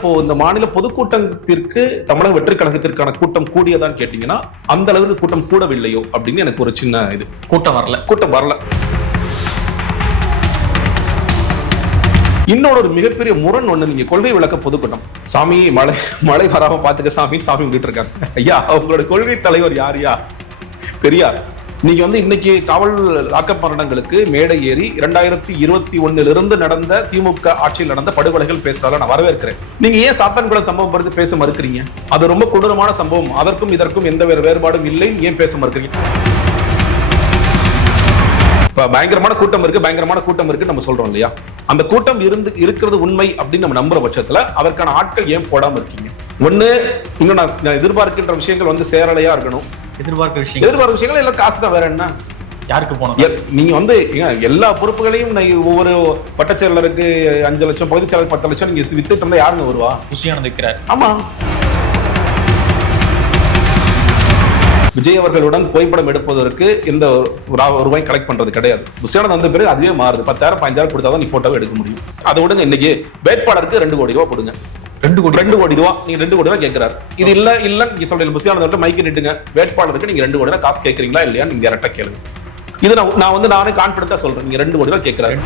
இப்போ இந்த மாநில பொதுக்கூட்டத்திற்கு தமிழக வெற்றி கழகத்திற்கான கூட்டம் கூடியதான் கேட்டீங்கன்னா அந்த அளவுக்கு கூட்டம் கூடவில்லையோ அப்படின்னு எனக்கு ஒரு சின்ன இது. கூட்டம் வரல. இன்னொரு ஒரு மிகப்பெரிய முரண் ஒண்ணு, நீங்க கொள்கை விளக்க பொதுக்கூட்டம், சாமி மழை வராம பாத்துக்க சாமி விட்டு இருக்காங்க. ஐயா, அவங்களோட கொள்கை தலைவர் யாரியா? பெரியார். நீங்க இன்னைக்கு காவல் லாக்கப் மரணங்களுக்கு மேடை ஏறி 2021 நடந்த திமுக ஆட்சியில் நடந்த படுகொலைகள் பேசுறாங்க, நான் வரவேற்கிறேன். நீங்க ஏன் சாத்தான்குளம் சம்பவம் பற்றி பேச மறுக்கிறீங்க? அது ரொம்ப கொடூரமான சம்பவம், அதற்கும் இதற்கும் எந்த வேறுபாடும் இல்லை, ஏன் பேச மறுக்கிறீங்க? பயங்கரமான கூட்டம் இருக்கு நம்ம சொல்றோம் இல்லையா? அந்த கூட்டம் இருக்கிறது உண்மை அப்படின்னு நம்ம நம்புற பட்சத்துல அதற்கான ஆட்கள் ஏன் போடாம இருக்கீங்க? ஒண்ணு, இன்னும் நான் எதிர்பார்க்கின்ற விஷயங்கள் சேரலையா இருக்கணும். எதிர்பார்க்கிற விஷயங்கள் எல்லாம் காசு தான், வேற என்ன? யாருக்கு போனோம்? நீங்க எல்லா பொறுப்புகளையும் ஒவ்வொரு வட்டச் செயலருக்கு 5 லட்சம், பகுதி செயலருக்கு 10 லட்சம் நீங்க வித்துட்டு இருந்தா யாருங்க வருவா? புஷியானந்த். ஆமா, விஜய் அவர்களுடன் புகைப்படம் எடுப்பதற்கு எந்த ரூபாய் கலெக்ட் பண்றது கிடையாது. புஷியானந்த் வந்த பிறகு அதுவே மாறுது. 10,000 15,000 கொடுத்தாதான் நீ போட்டோவை எடுக்க முடியும். அதை விடுங்க, இன்னைக்கு வேட்பாளருக்கு 2 கோடி ரூபாய் கொடுங்க. 2 கோடி ரூபாய் நீங்க 2 கோடி ரூபாய் கேட்கிறாரு. இது இல்ல நீங்க சொல்றீங்க, புஷியானந்த் மைக்கு நிட்டுங்க, வேட்பாளருக்கு நீங்க 2 கோடி ரூபாய் காசு கேட்கறீங்களா இல்லையா நீங்க டேரக்டா கேளுங்க. இது நானே கான்பிடண்டா சொல்றேன், நீங்க 2 கோடி ரூபாய் கேட்கிறாரு.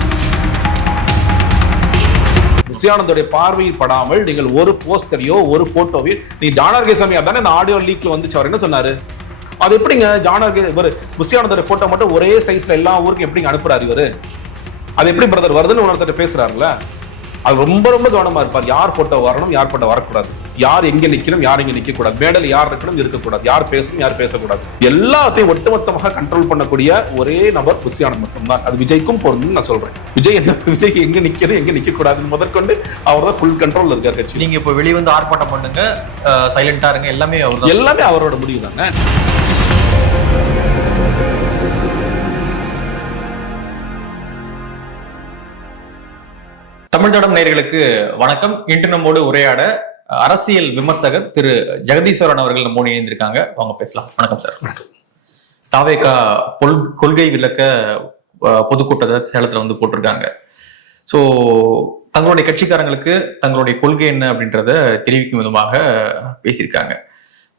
புஷியானந்தோடைய பார்வையில் படாமல் நீங்கள் ஒரு போஸ்டரையோ ஒரு போட்டோவையோ, நீ ஜானார்கேசாமி தானே அந்த ஆடியோ லீக்ல வந்துச்சு, அவர் என்ன சொன்னாரு? அது எப்படிங்க புஷியானந்தோட போட்டோ மட்டும் ஒரே சைஸ்ல எல்லா ஊருக்கும் எப்படிங்க அனுப்புறாரு இவரு? அது எப்படி பிரதர் வருதுன்னு ஒருத்தர் பேசுறாருல்ல, அது ரொம்ப ரொம்ப கவனமா இருப்பார். யார் போட்டோ வரணும், யார் போட்டோ வரக்கூடாது, யார் எங்க நிக்கணும், யார் எங்க நிக்க கூடாது, மேடல் யார் இருக்கணும், இருக்கக்கூடாது, யார் பேசணும், யார் பேசக்கூடாது, எல்லாத்தையும் ஒட்டுமொத்தமாக கண்ட்ரோல் பண்ணக்கூடிய ஒரே நபர் புஷியானந்த் மட்டும்தான். அது விஜய்க்கும் பொருந்தும் நான் சொல்றேன். விஜய் எங்க நிக்கிறது, எங்க நிக்க கூடாதுன்னு முதற்கொண்டு அவர் தான் ஃபுல் கண்ட்ரோல்ல இருக்கார் கட்சி. நீங்க இப்ப வெளியே வந்து ஆர்ப்பாட்டம் பண்ணுங்க, சைலண்டா இருங்க, எல்லாமே அவரோட முடிவு தாங்க. தமிழ்தடம் நேயர்களுக்கு வணக்கம். இன்று நம்மோடு உரையாட அரசியல் விமர்சகர் திரு ஜெகதீஸ்வரன் அவர்கள் நம்மோடு இணைந்திருக்காங்க. வாங்க பேசலாம். வணக்கம் சார். தாவேகா கொள்கை விளக்க பொதுக்கூட்டத்தை சேலத்துல போட்டிருக்காங்க. ஸோ தங்களுடைய கட்சிக்காரங்களுக்கு தங்களுடைய கொள்கை என்ன அப்படின்றத தெரிவிக்கும் விதமாக பேசியிருக்காங்க.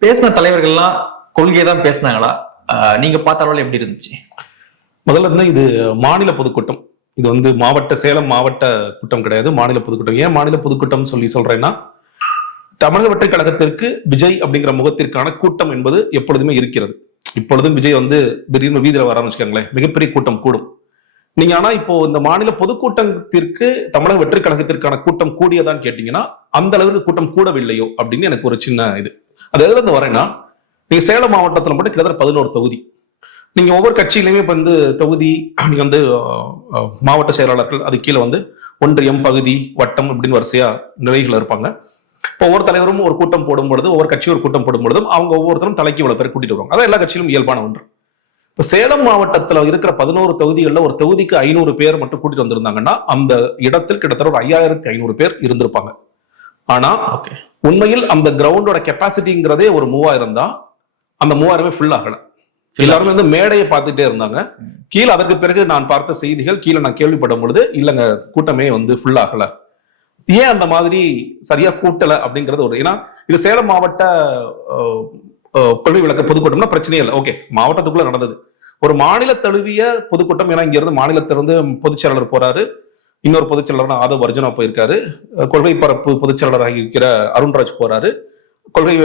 பேசின தலைவர்கள்லாம் கொள்கையை தான் பேசினாங்களா? நீங்க பார்த்த அளவில் எப்படி இருந்துச்சு? முதல்ல இது மாநில பொதுக்கூட்டம். இது சேலம் மாவட்ட கூட்டம் கிடையாது, மாநில பொதுக்கூட்டம். ஏன் மாநில பொதுக்கூட்டம் சொல்றேன்னா, தமிழக வெற்றி கழகத்திற்கு விஜய் அப்படிங்கிற முகத்திற்கான கூட்டம் என்பது எப்பொழுதுமே இருக்கிறது. இப்பொழுதும் விஜய் திடீர்னு வீதியில வரான்னு வச்சுக்கோங்களேன், மிகப்பெரிய கூட்டம் கூடும். நீங்க ஆனா இப்போ இந்த மாநில பொதுக்கூட்டத்திற்கு தமிழக வெற்றி கழகத்திற்கான கூட்டம் கூடியதான் கேட்டீங்கன்னா அந்த அளவுக்கு கூட்டம் கூடவில்லையோ அப்படின்னு எனக்கு ஒரு சின்ன இது. அது எதுல இருந்து வரேன்னா, நீங்க சேலம் மாவட்டத்துல மட்டும் கிட்டத்தட்ட 11 தொகுதி. நீங்க ஒவ்வொரு கட்சியிலுமே தொகுதி, நீங்க மாவட்ட செயலாளர்கள், அது கீழே ஒன்றியம், பகுதி, வட்டம் அப்படின்னு வரிசையா நிலைகள் இருப்பாங்க. இப்போ ஒவ்வொரு தலைவரும் ஒரு கூட்டம் போடும் பொழுது, ஒவ்வொரு கட்சியும் ஒரு கூட்டம் போடும் பொழுதும் அவங்க ஒவ்வொருத்தரும் தலைக்கு இவ்வளவு பேர் கூட்டிட்டு வருவாங்க. அதான் எல்லா கட்சியிலும் இயல்பான ஒன்று. இப்போ சேலம் மாவட்டத்துல இருக்கிற 11 தொகுதிகளில் ஒரு தொகுதிக்கு 500 பேர் மட்டும் கூட்டிட்டு வந்திருந்தாங்கன்னா அந்த இடத்தில் கிட்டத்தட்ட ஒரு 5500 பேர் இருந்திருப்பாங்க. ஆனா உண்மையில் அந்த கிரவுண்டோட கெப்பாசிட்டிங்கிறதே ஒரு 3000 தான். அந்த 3000மே ஃபுல் ஆகல. எல்லாருமே மேடையை பார்த்துட்டே இருந்தாங்க. கீழே அதற்கு பிறகு நான் பார்த்த செய்திகள், கீழே நான் கேள்விப்படும் பொழுது, இல்லைங்க கூட்டமே ஃபுல் ஆகல. ஏன் அந்த மாதிரி சரியா கூட்டல அப்படிங்கிறது ஏன்னா இது சேலம் மாவட்ட கொள்கை விளக்க பொதுக்கூட்டம்னா பிரச்சனையே இல்லை. ஓகே, மாவட்டத்துக்குள்ள நடந்தது. ஒரு மாநில தழுவிய பொதுக்கூட்டம். ஏன்னா இங்க இருந்து மாநிலத்திலிருந்து பொதுச் செயலாளர் போறாரு, இன்னொரு பொதுச் செயலாளர் ஆதவ் அர்ஜுனா போயிருக்காரு, கொள்கை பரப்பு பொதுச் செயலாளராக இருக்கிற அருண்ராஜ் போறாரு, கொள்கை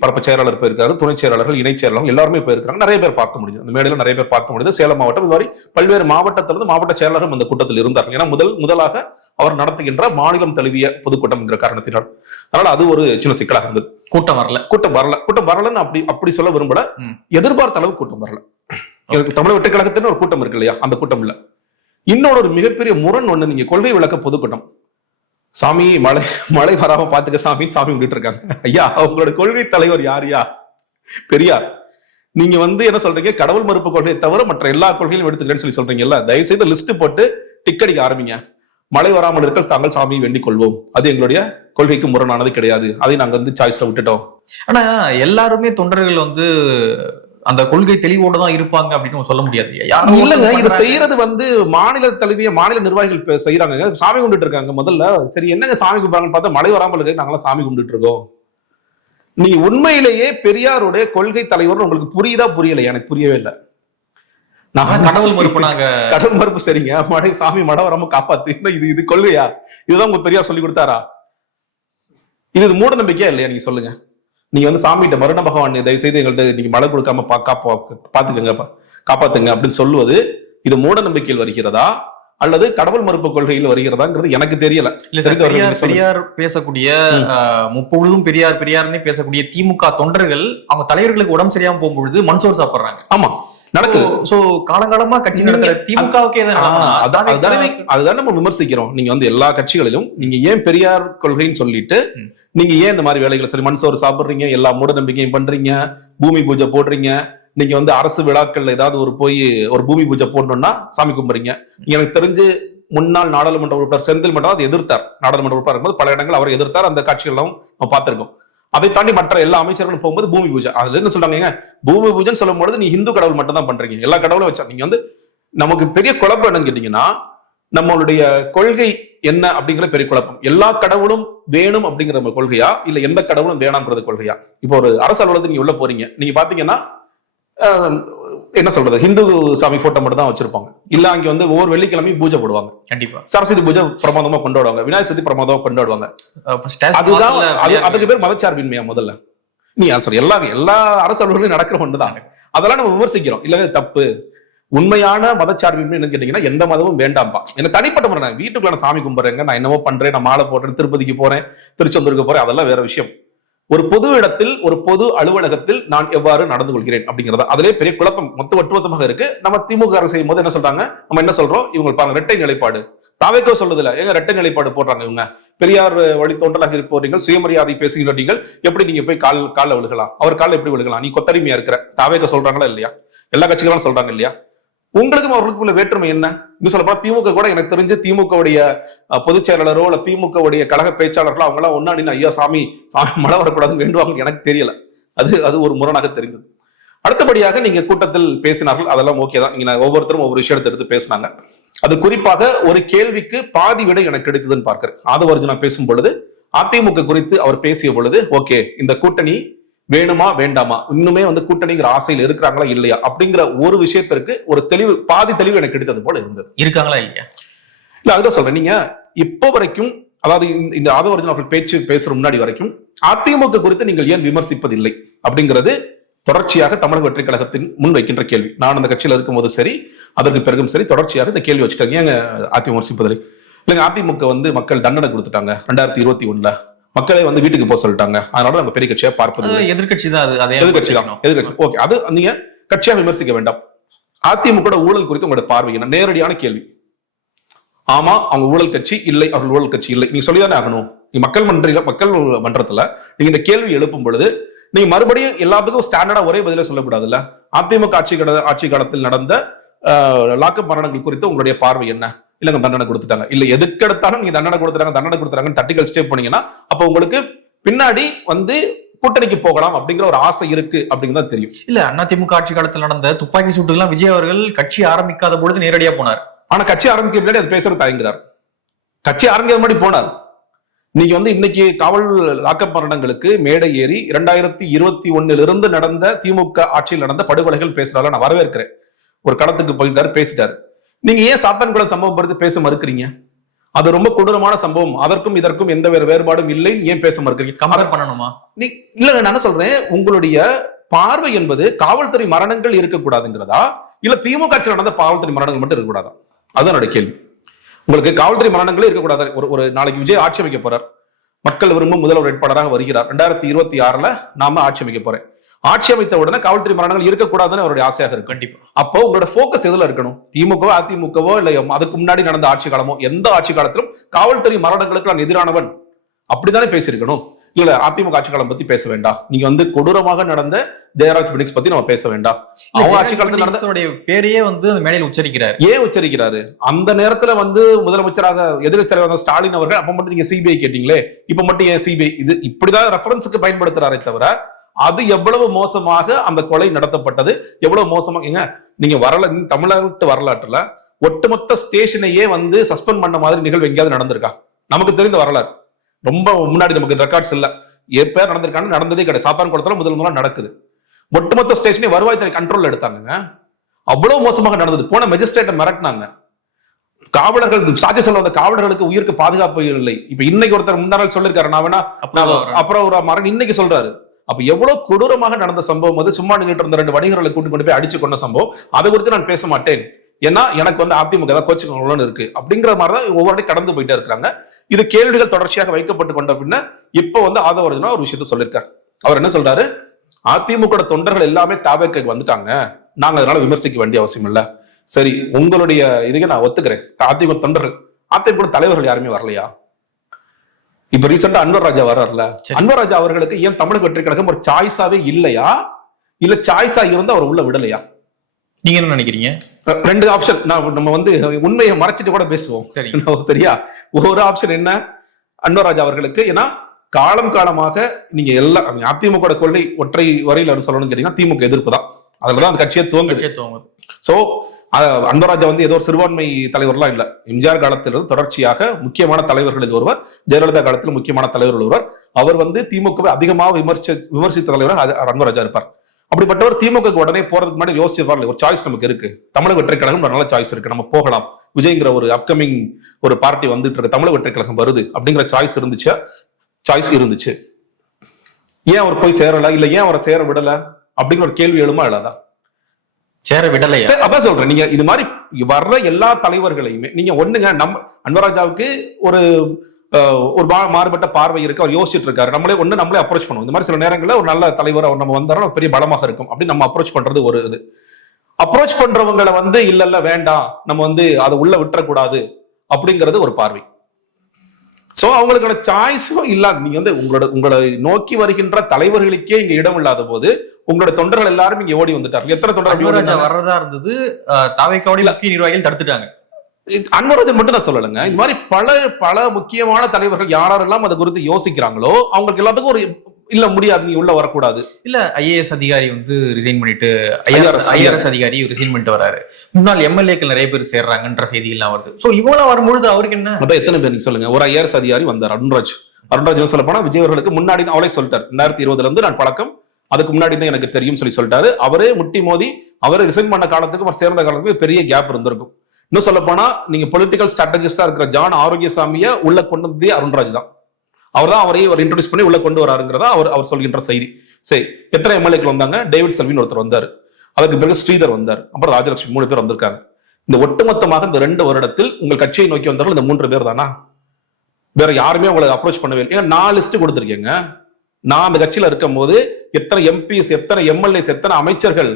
பரப்பு செயலாளர் போயிருக்காரு, துணை செயலாளர்கள், இணை செயலாளர்கள் எல்லாருமே போயிருக்காங்க. நிறைய பேர் பார்க்க முடியுது, அந்த மேடையில நிறைய பேர் பார்க்க முடியுது. சேலம் மாவட்டம் இது மாதிரி பல்வேறு மாவட்டத்திலிருந்து மாவட்ட செயலாளர்கள் அந்த கூட்டத்தில் இருந்தார்கள். ஏன்னா முதலாக அவர் நடத்துகின்ற மாநிலம் தழுவிய பொதுக்கூட்டம் என்கிற காரணத்தினால். அதனால அது ஒரு சின்ன சிக்கலாக இருந்தது. கூட்டம் வரலன்னு அப்படி சொல்ல விரும்பல. எதிர்பார்த்த அளவு கூட்டம் வரல. தமிழக வெற்றி கழகத்தின் ஒரு கூட்டம் இருக்கு இல்லையா, அந்த கூட்டம் இல்ல. இன்னொரு ஒரு மிகப்பெரிய முரண் ஒண்ணு, நீங்க கொள்கை விளக்க பொதுக்கூட்டம், சாமி மழை வராம பாத்துக்க சாமி விட்டு இருக்காங்க. ஐயா, அவங்களோட கொள்கை தலைவர் யாரியா? பெரியார். நீங்க என்ன சொல்றீங்க, கடவுள் மறுப்பு கொள்கையை தவிர மற்ற எல்லா கொள்கையும் எடுத்துக்கிறேன்னு சொல்றீங்கல்ல, தயவு செய்து லிஸ்ட் போட்டு டிக்கெட் ஆரம்பிங்க. மழை வராமல் இருக்க தாங்கள் சாமியை வேண்டிக் கொள்வோம், அது எங்களுடைய கொள்கைக்கு முரணானது கிடையாது, அதை நாங்க சாய்ஸ்ல விட்டுட்டோம். ஆனா எல்லாருமே தொண்டர்கள் அந்த கொள்கை தெளிவோடு தான் இருப்பாங்க அப்படின்னு சொல்ல முடியாது. இல்லங்க, இதை செய்யறது மாநில தழுவிய மாநில நிர்வாகிகள் செய்யறாங்க. சாமி கும்பிட்டு இருக்காங்க. முதல்ல சரி என்னங்க சாமி கும்பிடுறாங்கன்னு பார்த்தா மழை வராமல் இருக்கு, நாங்களாம் சாமி கும்பிட்டு இருக்கோம். நீங்க உண்மையிலேயே பெரியாருடைய கொள்கை தலைவர் உங்களுக்கு புரியுதா புரியல? எனக்கு புரியவே இல்லை. நான் கடவுள் மறுப்பு, நாங்க கடவுள் மறுப்பு. சரிங்க, மழை சாமி மழை வராம காப்பாத்து, இது கொள்கையா? இதுதான் உங்க பெரியார் சொல்லி கொடுத்தாரா? இது மூட நம்பிக்கையா இல்லையா? நீங்க சொல்லுங்க. நீங்க சாமிகிட்ட மருண பகவான் தயவு செய்து எங்கள்கிட்ட நீங்க மழை கொடுக்காம பாத்துக்கங்க, காப்பாத்துங்க அப்படின்னு சொல்லுவது இது மூட நம்பிக்கையில் வருகிறதா அல்லது கடவுள் மறுப்பு கொள்கையில் வருகிறதாங்கிறது எனக்கு தெரியல. பெரியார் பேசக்கூடிய முப்பொழுதும் பெரியார் பெரியார்னே பேசக்கூடிய திமுக தொண்டர்கள் அவங்க தலைவர்களுக்கு உடம்பு சரியாம போகும்பொழுது மண்சோறு சாப்பிடுறாங்க. ஆமா, நடக்குது. சோ காலங்காலமா கட்சி நடக்கிற திமுகவுக்கே அதுதான் நம்ம விமர்சிக்கிறோம். நீங்க எல்லா கட்சிகளிலும் நீங்க ஏன் பெரியார் கொள்கைன்னு சொல்லிட்டு நீங்க ஏன் இந்த மாதிரி வேலைகளை சரி மண்சோறு சாப்பிடுறீங்க, எல்லா மூட நம்பிக்கையும் பண்றீங்க, பூமி பூஜை போடுறீங்க, நீங்க அரசு விழாக்கள்ல ஏதாவது போய் ஒரு பூமி பூஜை போடணும்னா சாமி கும்பிடுறீங்க. எனக்கு தெரிஞ்சு முன்னாள் நாடாளுமன்ற உறுப்பினர் செந்தில் மட்டும் அதை எதிர்த்தார். நாடாளுமன்ற உறுப்பினர் இருக்கும்போது பல இடங்கள் அவரை எதிர்த்தார். அந்த காட்சிகள்லாம் நம்ம பார்த்திருக்கோம். அதை தாண்டி மற்ற எல்லா அமைச்சர்களும் போகும்போது பூமி பூஜை. அதுல என்ன சொல்றாங்க, பூமி பூஜைன்னு சொல்லும் பொழுது நீ இந்து கடவுள் மட்டும் தான் பண்றீங்க, எல்லா கடவுளும் வச்சா. நீங்க நமக்கு பெரிய குழப்பம் என்னன்னு கேட்டீங்கன்னா, நம்மளுடைய கொள்கை என்ன அப்படிங்கிற பெரிய குழப்பம். எல்லா கடவுளும் வேணும் அப்படிங்கிற நம்ம கொள்கையா இல்ல எந்த கடவுளும் வேணாம்ன்றது கொள்கையா? இப்போ ஒரு அரசு அலுவலகத்துக்கு நீங்க உள்ள போறீங்க, நீங்க பாத்தீங்கன்னா என்ன சொல்றது, ஹிந்து சாமி போட்டோ மட்டும் தான் வச்சிருப்பாங்க. இல்ல அங்க ஒவ்வொரு வெள்ளிக்கிழமையும் பூஜை போடுவாங்க. கண்டிப்பா சரஸ்வதி பூஜை பிரமாதமா கொண்டாடுவாங்க, விநாயகர் சதுர்த்தி பிரமாதமா கொண்டாடுவாங்க. அதுதான் அதுக்கு பேர் மதச்சார்பின்மையா? முதல்ல நீ சொல்ற எல்லா அரசு அலுவலர்களும் நடக்கிற ஒண்ணுதான். அதெல்லாம் நம்ம விமர்சிக்கிறோம். இல்ல தப்பு. உண்மையான மதச்சார்பின்மை என்ன கேட்டீங்கன்னா எந்த மதமும் வேண்டாம்பா. என்ன தனிப்பட்ட முறை நான் வீட்டுக்குள்ள நான் சாமி கும்பிடுறேங்க, நான் என்னவோ பண்றேன், நான் மாலை போடுறேன், திருப்பதிக்கு போறேன், திருச்செந்தூருக்கு போறேன், அதெல்லாம் வேற விஷயம். ஒரு பொது இடத்தில் ஒரு பொது அலுவலகத்தில் நான் எவ்வாறு நடந்து கொள்கிறேன் அப்படிங்கிறத அதிலே பெரிய குழப்பம் ஒட்டுமொத்தமாக இருக்கு. நம்ம திமுக அரசு செய்யும் போது என்ன சொல்றாங்க, நம்ம என்ன சொல்றோம், இவங்க பாருங்க இரட்டை நிலைப்பாடு. தாவேக்கோ சொல்லுதுல ஏங்க இரட்டை நிலைப்பாடு போடுறாங்க இவங்க. பெரியார் வழி தோன்றலாக இருப்பவர்கள் சுயமரியாதை பேசுகிற நீங்கள் எப்படி நீங்க போய் கால விழுகலாம், அவர் கால எப்படி விழுகலாம், நீ கொத்தடிமையா இருக்கிற தாவேக்கோ சொல்றாங்களா இல்லையா? எல்லா கட்சிகளும் சொல்றாங்க இல்லையா? உங்களுக்கும் அவர்களுக்குள்ள வேற்றுமை என்ன? இன்னும் சொல்லப்போனா திமுக கூட எனக்கு தெரிஞ்சு திமுகவுடைய பொதுச் செயலாளரோ இல்ல திமுகவுடைய கழக பேச்சாளர்களோ அவங்க எல்லாம் ஒன்னா நின்று ஐயா சாமி மழை வரக்கூடாதுன்னு வேண்டுவாங்க. எனக்கு தெரியல. அது ஒரு முரணாக தெரிந்தது. அடுத்தபடியாக நீங்க கூட்டத்தில் பேசினார்கள், அதெல்லாம் ஓகே தான். நீங்க ஒவ்வொருத்தரும் ஒவ்வொரு விஷயத்தை எடுத்து பேசினாங்க. அது குறிப்பாக ஒரு கேள்விக்கு பாதி விடை எனக்கு கிடைத்ததுன்னு பார்க்கிறேன். ஆதவர்ஜுனா பேசும் பொழுது அதிமுக குறித்து அவர் பேசிய பொழுது, ஓகே இந்த கூட்டணி வேணுமா வேண்டாமா, இன்னுமே கூட்டணிங்கிற ஆசையில் இருக்கிறாங்களா இல்லையா அப்படிங்கிற ஒரு விஷயத்திற்கு ஒரு தெளிவு, பாதி தெளிவு எனக்கு கிடைத்தது போல இருந்தது. இருக்காங்களா இல்லையா? இல்ல அதுதான் சொல்றேன். நீங்க இப்போ வரைக்கும், அதாவது இந்த ஆதவர்ஜுனா அவர்கள் பேசுற முன்னாடி வரைக்கும் அதிமுக குறித்து நீங்கள் ஏன் விமர்சிப்பதில்லை அப்படிங்கிறது தொடர்ச்சியாக தமிழக வெற்றி கழகத்தின் முன் வைக்கின்ற கேள்வி. நான் அந்த கட்சியில் இருக்கும் போது சரி, அதற்கு பிறகும் சரி, தொடர்ச்சியாக இந்த கேள்வி வச்சுட்டாங்க. ஏங்க அதிமுக விமர்சிப்பதில்லை? இல்லைங்க, அதிமுக மக்கள் தண்டனை கொடுத்துட்டாங்க 2021. மக்களே வீட்டுக்கு போக சொல்லிட்டாங்க, அதனால நம்ம பெரிய கட்சியா பார்ப்பது எதிர்கட்சி தான். எதிர்கட்சி தான். எதிர்கட்சி ஓகே, அது நீங்க கட்சியா விமர்சிக்க வேண்டாம். அதிமுக ஊழல் குறித்து உங்களோட பார்வை என்ன? நேரடியான கேள்வி. ஆமா அவங்க ஊழல் கட்சி, இல்லை அவர்கள் ஊழல் கட்சி இல்லை, நீங்க சொல்லிதானே ஆகணும். நீங்க மக்கள் மன்றத்துல நீங்க இந்த கேள்வி எழுப்பும் பொழுது நீங்க மறுபடியும் எல்லாத்துக்கும் ஸ்டாண்டர்டா ஒரே பதில சொல்லக்கூடாதுல்ல. அதிமுக ஆட்சி காலத்தில் நடந்த லாக்அப் மரணங்கள் குறித்து உங்களுடைய பார்வை என்ன? இல்லங்க தண்டனை கொடுத்துட்டாங்க, இல்ல எதுக்கு எடுத்தாலும் நீங்க தண்டனை கொடுத்துறாங்கன்னு தட்டிக்கல் ஸ்டே பண்ணீங்கன்னா அப்ப உங்களுக்கு பின்னாடி கூட்டணிக்கு போகலாம் அப்படிங்கிற ஒரு ஆசை இருக்கு அப்படிங்கிறதா தெரியும். இல்ல அதிமுக ஆட்சி காலத்தில் நடந்த துப்பாக்கி சூட்டுகள்லாம் விஜய் அவர்கள் கட்சி ஆரம்பிக்காத பொழுது நேரடியா போனார். ஆனா கட்சி ஆரம்பிக்க முன்னாடி அது பேசுறது தயங்குறார். கட்சி ஆரம்பிக்கிற மாதிரி போனார். நீங்க இன்னைக்கு காவல் லாக்அப் மரணங்களுக்கு மேடை ஏறி 2021 நடந்த திமுக ஆட்சியில் நடந்த படுகொலைகள் பேசுறாரு. நான் வரவேற்கிறேன். ஒரு களத்துக்கு போயிட்டாரு, பேசிட்டாரு. நீங்க ஏன் சாத்தான்குளம் சம்பவம் பற்றி பேச மறுக்கிறீங்க? அது ரொம்ப கொடூரமான சம்பவம், அதற்கும் இதற்கும் எந்த வேறுபாடும் இல்லை, ஏன் பேச மறுக்கிறீங்க? கம்பேர் பண்ணணுமா? இல்ல நான் என்ன சொல்றேன், உங்களுடைய பார்வை என்பது காவல்துறை மரணங்கள் இருக்கக்கூடாதுங்கிறதா இல்ல திமுக ஆட்சியில் நடந்த காவல்துறை மரணங்கள் மட்டும் இருக்கக்கூடாதா? அதுதான் என்னோட கேள்வி. உங்களுக்கு காவல்துறை மரணங்களே இருக்கக்கூடாது. ஒரு நாளைக்கு விஜய் ஆட்சி அமைக்க போறார், மக்கள் விரும்பும் முதல்வர் வேட்பாளராக வருகிறார். 2026 நாம ஆட்சி அமைக்க போறேன். ஆட்சி அமைத்த உடனே காவல்துறை மரணங்கள் இருக்கக்கூடாதுன்னு அவருடைய ஆசையாக இருக்கு. கண்டிப்பா. அப்போ உங்களோட போக்கஸ் எதுல இருக்கணும்? திமுகவோ அதிமுகவோ இல்ல அதுக்கு முன்னாடி நடந்த ஆட்சி காலமோ எந்த ஆட்சி காலத்திலும் காவல்துறை மரணங்களுக்கு நான் எதிரானவன் அப்படித்தானே பேசியிருக்கணும். இல்ல அதிமுக ஆட்சி காலம் பத்தி பேச வேண்டாம், நீங்க கொடூரமாக நடந்த ஜெயராஜ் பினிக்ஸ் பத்தி நம்ம பேச வேண்டாம். அவங்க ஆட்சி காலத்துல நடந்த பேரையே மேடையில் உச்சரிக்கிறார். ஏன் உச்சரிக்கிறாரு? அந்த நேரத்துல முதலமைச்சராக எதிர்க்கட்சி தலைவர் ஸ்டாலின் அவர்கள் அப்ப மட்டும் நீங்க சிபிஐ கேட்டீங்களே, இப்ப மட்டும் ஏன் சிபிஐ? இது இப்படிதான் ரெஃபரன்ஸுக்கு பயன்படுத்துறாரே தவிர அது எவ்வளவு மோசமாக அந்த கொலை நடத்தப்பட்டது, எவ்வளவு மோசமாக நீங்க தமிழ்நாட்டு வரலாற்றுல ஒட்டுமொத்த ஸ்டேஷனையே வந்து சஸ்பெண்ட் பண்ண மாதிரி நிகழ்வு எங்கேயாவது நடந்திருக்கா? நமக்கு தெரிந்த வரலாறு ரொம்ப முன்னாடி நமக்கு ரெக்கார்ட்ஸ் இல்ல, எப்ப நடந்திருக்கான்னு நடந்ததே கிடையாது. சாத்தான் குளத்துல முதல் நடக்குது. ஒட்டுமொத்த ஸ்டேஷனே வருவாய்த்துறை கண்ட்ரோல் எடுத்தாங்க. அவ்வளவு மோசமாக நடந்தது. போன மெஜிஸ்ட்ரேட்டை மிரட்டினாங்க. காவலர்கள் சாட்சி சொல்ல வந்த காவலர்களுக்கு உயிருக்கு பாதுகாப்பு இல்லை. இப்ப இன்னைக்கு ஒருத்தர் முந்தாள் சொல்லிருக்காரு, நான் வேணா அப்புறம் ஒரு மரணம் இன்னைக்கு சொல்றாரு. அப்ப எவ்வளவு கொடூரமாக நடந்த சம்பவம் அது. சும்மா நின்றுட்டு இருந்த 2 வணிகர்களை கூட்டி கொண்டு போய் அடிச்சு கொண்ட சம்பவம். அதை குறித்து நான் பேச மாட்டேன், ஏன்னா எனக்கு வந்து அதிமுக தான் கோச்சிக்கணும்னு இருக்கு அப்படிங்கிற மாதிரிதான் ஒவ்வொரு கடந்து போயிட்டே இருக்கிறாங்க. இது கேள்விகள் தொடர்ச்சியாக வைக்கப்பட்டு கொண்ட பின்ன இப்ப வந்து ஆதவர்ஜுனா ஒரு விஷயத்த சொல்லியிருக்காரு. அவர் என்ன சொல்றாரு, அதிமுக தொண்டர்கள் எல்லாமே தாவேக்கு வந்துட்டாங்க, நாங்க அதனால விமர்சிக்க வேண்டிய அவசியம் இல்ல. சரி, உங்களுடைய இதுக்கு நான் ஒத்துக்கிறேன், அதிமுக தொண்டர்கள், அதிமுக தலைவர்கள் யாருமே வரலையா? இப்ப ரீசெண்டா அன்வர் ராஜா வர்றாருல, அன்வர் ராஜா அவர்களுக்கு ஏன் தமிழக வெற்றி கழகம் ஒரு சாய்ஸாவே இல்லையா, இல்ல சாய்ஸா இருந்தா அவர் உள்ள விடலையா? நீங்க என்ன நினைக்கிறீங்க? 2 ஆப்ஷன். நம்ம வந்து உண்மையை மறைச்சிட்டு கூட பேசுவோம். சரியா? ஒரு ஆப்ஷன் என்ன, அன்வர் ராஜா அவர்களுக்கு ஏன்னா காலமாக நீங்க எல்லாம் அதிமுக கொள்கை ஒற்றை வரையில் சொல்லணும்னு கேட்டீங்கன்னா திமுக எதிர்ப்பு தான். அதுலதான் அந்த கட்சியை துவங்குது. சோ அன்பராஜா வந்து ஏதோ ஒரு சிறுபான்மை தலைவர்லாம் இல்ல. எம்ஜிஆர் காலத்திலிருந்து தொடர்ச்சியாக முக்கியமான தலைவர்களில் ஒருவர், ஜெயலலிதா காலத்தில் முக்கியமான தலைவர்கள் ஒருவர். அவர் வந்து திமுகவை அதிகமாக விமர்சித்த தலைவராக அன்பராஜா இருப்பார். அப்படிப்பட்டவர் திமுக உடனே போறதுக்கு முன்னாடி யோசிச்சு ஒரு சாய்ஸ் நமக்கு இருக்கு, தமிழக வெற்றி கழகம் நல்ல சாய்ஸ் இருக்கு, நம்ம போகலாம், விஜய்ங்கிற ஒரு அப்கமிங் ஒரு பார்ட்டி வந்துட்டு இருக்கு, தமிழக வெற்றி கழகம் வருது அப்படிங்கிற சாய்ஸ் இருந்துச்சு. ஏன் அவர் போய் சேரல, இல்ல ஏன் அவரை சேர விடல அப்படிங்கிற ஒரு கேள்வி எழுமா இல்லாதா? சேர விடலை. அதான் சொல்றேன், நீங்க இது மாதிரி வர்ற எல்லா தலைவர்களையுமே நீங்க ஒண்ணுங்க, நம்ம அன்பராஜாவுக்கு ஒரு மாறுபட்ட பார்வை இருக்கு, அவர் யோசிச்சுட்டு இருக்காரு, நம்மளே அப்ரோச் பண்ணுவோம். இந்த மாதிரி சில நேரங்களில் ஒரு நல்ல தலைவர் அவர் நம்ம வந்தாலும் பெரிய பலமாக இருக்கும் அப்படின்னு நம்ம அப்ரோச் பண்றது ஒரு இது. அப்ரோச் பண்றவங்களை வந்து இல்ல வேண்டாம், நம்ம வந்து அதை உள்ள விட்டுறக்கூடாது அப்படிங்கிறது ஒரு பார்வை. சோ அவங்களுக்கான சாய்ஸும் இல்லாத நீங்க வந்து உங்களை நோக்கி வருகின்ற தலைவர்களுக்கே இங்க இடம் இல்லாத போது உங்களோட தொண்டர்கள் எல்லாரும் இங்க ஓடி வந்துட்டாங்க. எத்தனை தொண்டர்கள் வர்றதா இருந்தது, தாவேக்காவுடைய முக்கிய நிர்வாகிகள் தடுத்துட்டாங்க. அன்பராஜன் மட்டும் நான் சொல்லலைங்க, இந்த மாதிரி பல முக்கியமான தலைவர்கள் யாரெல்லாம் அதை குறித்து யோசிக்கிறாங்களோ அவங்களுக்கு எல்லாத்துக்கும் ஒரு இல்ல முடியாது, நீங்க உள்ள வரக்கூடாது. இல்ல ஐஏஎஸ் அதிகாரி வந்து ரிசைன் பண்ணிட்டு ஐஆர்எஸ் அதிகாரி ரிசைன் பண்ணிட்டு வராரு, முன்னாள் எம்எல்ஏக்கள் நிறைய பேர் சேர்றாங்கன்ற செய்தி எல்லாம் வருது. சோ இவ்வளவு வரும்பொழுது அவருக்கு என்ன, அதான் எத்தனை பேர் நீங்க சொல்லுங்க. ஒரு ஐஆர்எஸ் அதிகாரி வந்தார், அருண்ராஜ் சொல்ல போனா விஜய் அவர்களுக்கு முன்னாடி தான் அவளே சொல்லிட்டார், 2020 இருந்து நான் பழக்கம், அதுக்கு முன்னாடி தான் எனக்கு தெரியும் சொல்லிட்டாரு. அவரே முட்டி மோதி அவரே ரிசைன் பண்ண காலத்துக்கும் அவர் சேர்ந்த காலத்துக்கும் பெரிய கேப் இருந்திருக்கும். இன்னும் சொல்ல போனா நீங்க பொலிட்டிக்கல் ஸ்ட்ராட்டஜிஸ்டா இருக்கிற ஜான் ஆரோக்கியசாமியை உள்ள கொண்டு வந்ததே அருண்ராஜ் தான். அவர் தான் அவரையே இன்ட்ரோடியூஸ் பண்ணி உள்ள கொண்டு வராருங்கிறதா அவர் சொல்கின்ற செய்தி. சரி, எத்தனை எம்எல்ஏக்கள் வந்தாங்க? டேவிட் செல்வின் ஒருத்தர் வந்தார், அதுக்கு பிறகு ஸ்ரீதர் வந்தார், அப்புறம் ராஜலட்சுமி, 3 பேர் வந்திருக்காங்க. இந்த ஒட்டுமொத்தமாக இந்த 2 வருடத்தில் உங்கள் கட்சியை நோக்கி வந்தார்கள் இந்த 3 பேர் தானா? வேற யாருமே உங்களை அப்ரோச் பண்ணவே இல்லை. ஏன்னா நான் லிஸ்ட் கொடுத்துருக்கேங்க. நான் அந்த கட்சியில இருக்கும் போது எத்தனை எம்பிஸ், எத்தனை எம்எல்ஏஸ், எத்தனை அமைச்சர்கள்,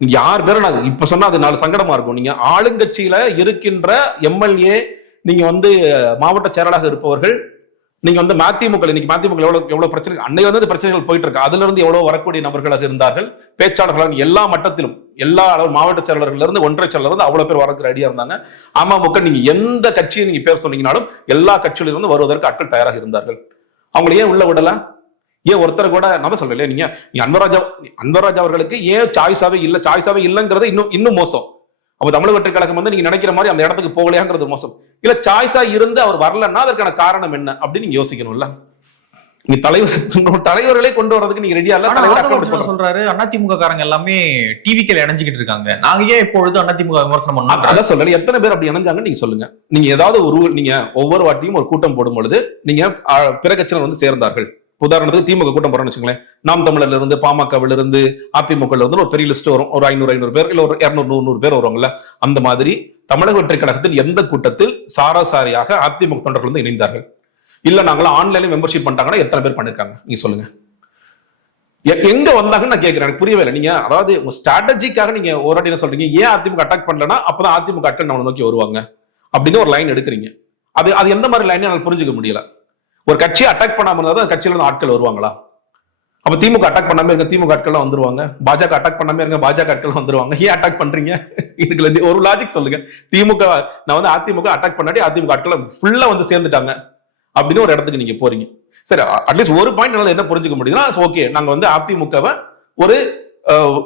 யார் பேரும் நான் இப்ப சொன்னா அது 4 சங்கடமா இருக்கும். நீங்க ஆளுங்கட்சியில இருக்கின்ற எம்எல்ஏ, நீங்க வந்து மாவட்ட செயலாளராக இருப்பவர்கள், நீங்க வந்து மதிமுக, இன்னைக்கு மதிமுக எவ்வளவு பிரச்சனை, அன்னைக்கு வந்து பிரச்சனைகள் போயிட்டு இருக்கு, அதுல இருந்து எவ்வளவு வரக்கூடிய நபர்களாக இருந்தார்கள், பேச்சாளர்களாக எல்லா மட்டத்திலும், எல்லா அளவு மாவட்ட செயலாளர்கள் இருந்து ஒன்றை செயலாளர் இருந்து அவ்வளவு பேர் வரதுக்கு ரெடியா இருந்தாங்க. அமமுக நீங்க எந்த கட்சியை நீங்க பேர் சொன்னீங்கனாலும் எல்லா கட்சியில இருந்து வருவதற்கு ஆட்கள் தயாராக இருந்தார்கள். அவங்களை ஏன் உள்ள விடல? ஏன் ஒருத்தர் கூட நம்ம சொல்லலையே, நீங்க அன்பராஜா அவர்களுக்கு ஏன் சாய்ஸாவே இல்லைங்கிறது இன்னும் மோசம். அப்ப தமிழக வெற்றி கழகம் வந்து நீங்க நினைக்கிற மாதிரி அந்த இடத்துக்கு போகலையாங்கிறது மோசம். இல்ல சாய்ஸா இருந்து அவர் வரலன்னா அதற்கான காரணம் என்ன அப்படின்னு நீங்க யோசிக்கணும்ல. நீங்க தலைவர்களை கொண்டு வரதுக்கு நீங்க ரெடியா இல்ல. சொல்றாரு அதிமுக காரங்க எல்லாமே டிவிக்கல இணைஞ்சுக்கிட்டு இருக்காங்க, நாங்க ஏன் இப்பொழுது அதிமுக விமர்சனம் பண்ணலாம்? அதான் சொல்றேன், எத்தனை பேர் அப்படி இணைஞ்சாங்க நீங்க சொல்லுங்க. நீங்க ஏதாவது நீங்க ஒவ்வொரு வாட்டியும் ஒரு கூட்டம் போடும் பொழுது நீங்க பிற கட்சியினர் வந்து சேர்ந்தார்கள். உதாரணத்துக்கு திமுக கூட்டம் போறோம்னு வச்சுங்களேன், நாம் தமிழர்ல இருந்து, பாமகவில இருந்து, அதிமுக இருந்து ஒரு பெரிய லிஸ்ட் வரும், ஒரு 500 பேர் இல்ல ஒரு 200-300 பேர் வருவாங்கல்ல. அந்த மாதிரி தமிழக வெற்றி கழகத்தில் எந்த கூட்டத்தில் சாராசாரியாக அதிமுக தொண்டர்கள் வந்து இணைந்தார்கள்? இல்ல நாங்களா ஆன்லைன்ல மெம்பர்ஷிப் பண்ணிட்டாங்கன்னா எத்தனை பேர் பண்ணிருக்காங்க நீங்க சொல்லுங்க. எங்க வந்தாங்கன்னு நான் கேட்கிறேன், எனக்கு புரியவே இல்லை. நீங்க அதாவது உங்க ஸ்ட்ராட்டஜிக்காக நீங்க ஒரு என்ன சொல்றீங்க, ஏன் அதிமுக அட்டாக் பண்ணலன்னா அப்பதான் அதிமுக ஆட்கள் நம்ம நோக்கி வருவாங்க அப்படின்னு ஒரு லைன் எடுக்கிறீங்க. அது எந்த மாதிரி லைன் என்னால புரிஞ்சுக்க முடியல. ஒரு கட்சியை அட்டாக் பண்ணாம இருந்தா கட்சியில இருந்து ஆட்கள் வருவாங்களா? அப்ப திமுக அட்டாக் பண்ணாம இருக்க திமுக ஆட்கள் வந்துருவாங்க, பாஜக அட்டாக் பண்ணாம இருக்க பாஜக ஆட்கள் வந்துருவாங்க. ஏன் அட்டாக் பண்றீங்க? இதுக்கு ஒரு லாஜிக் சொல்லுங்க. திமுக நான் வந்து அதிமுக அட்டாக் பண்ணாடி அதிமுக ஆட்கள் ஃபுல்லா வந்து சேர்ந்துட்டாங்க அப்படின்னு ஒரு இடத்துக்கு நீங்க போறீங்க. சரி, அட்லீஸ்ட் ஒரு பாயிண்ட் என்னால என்ன புரிஞ்சுக்க முடியுதுன்னா, ஓகே நாங்க வந்து அதிமுகவை ஒரு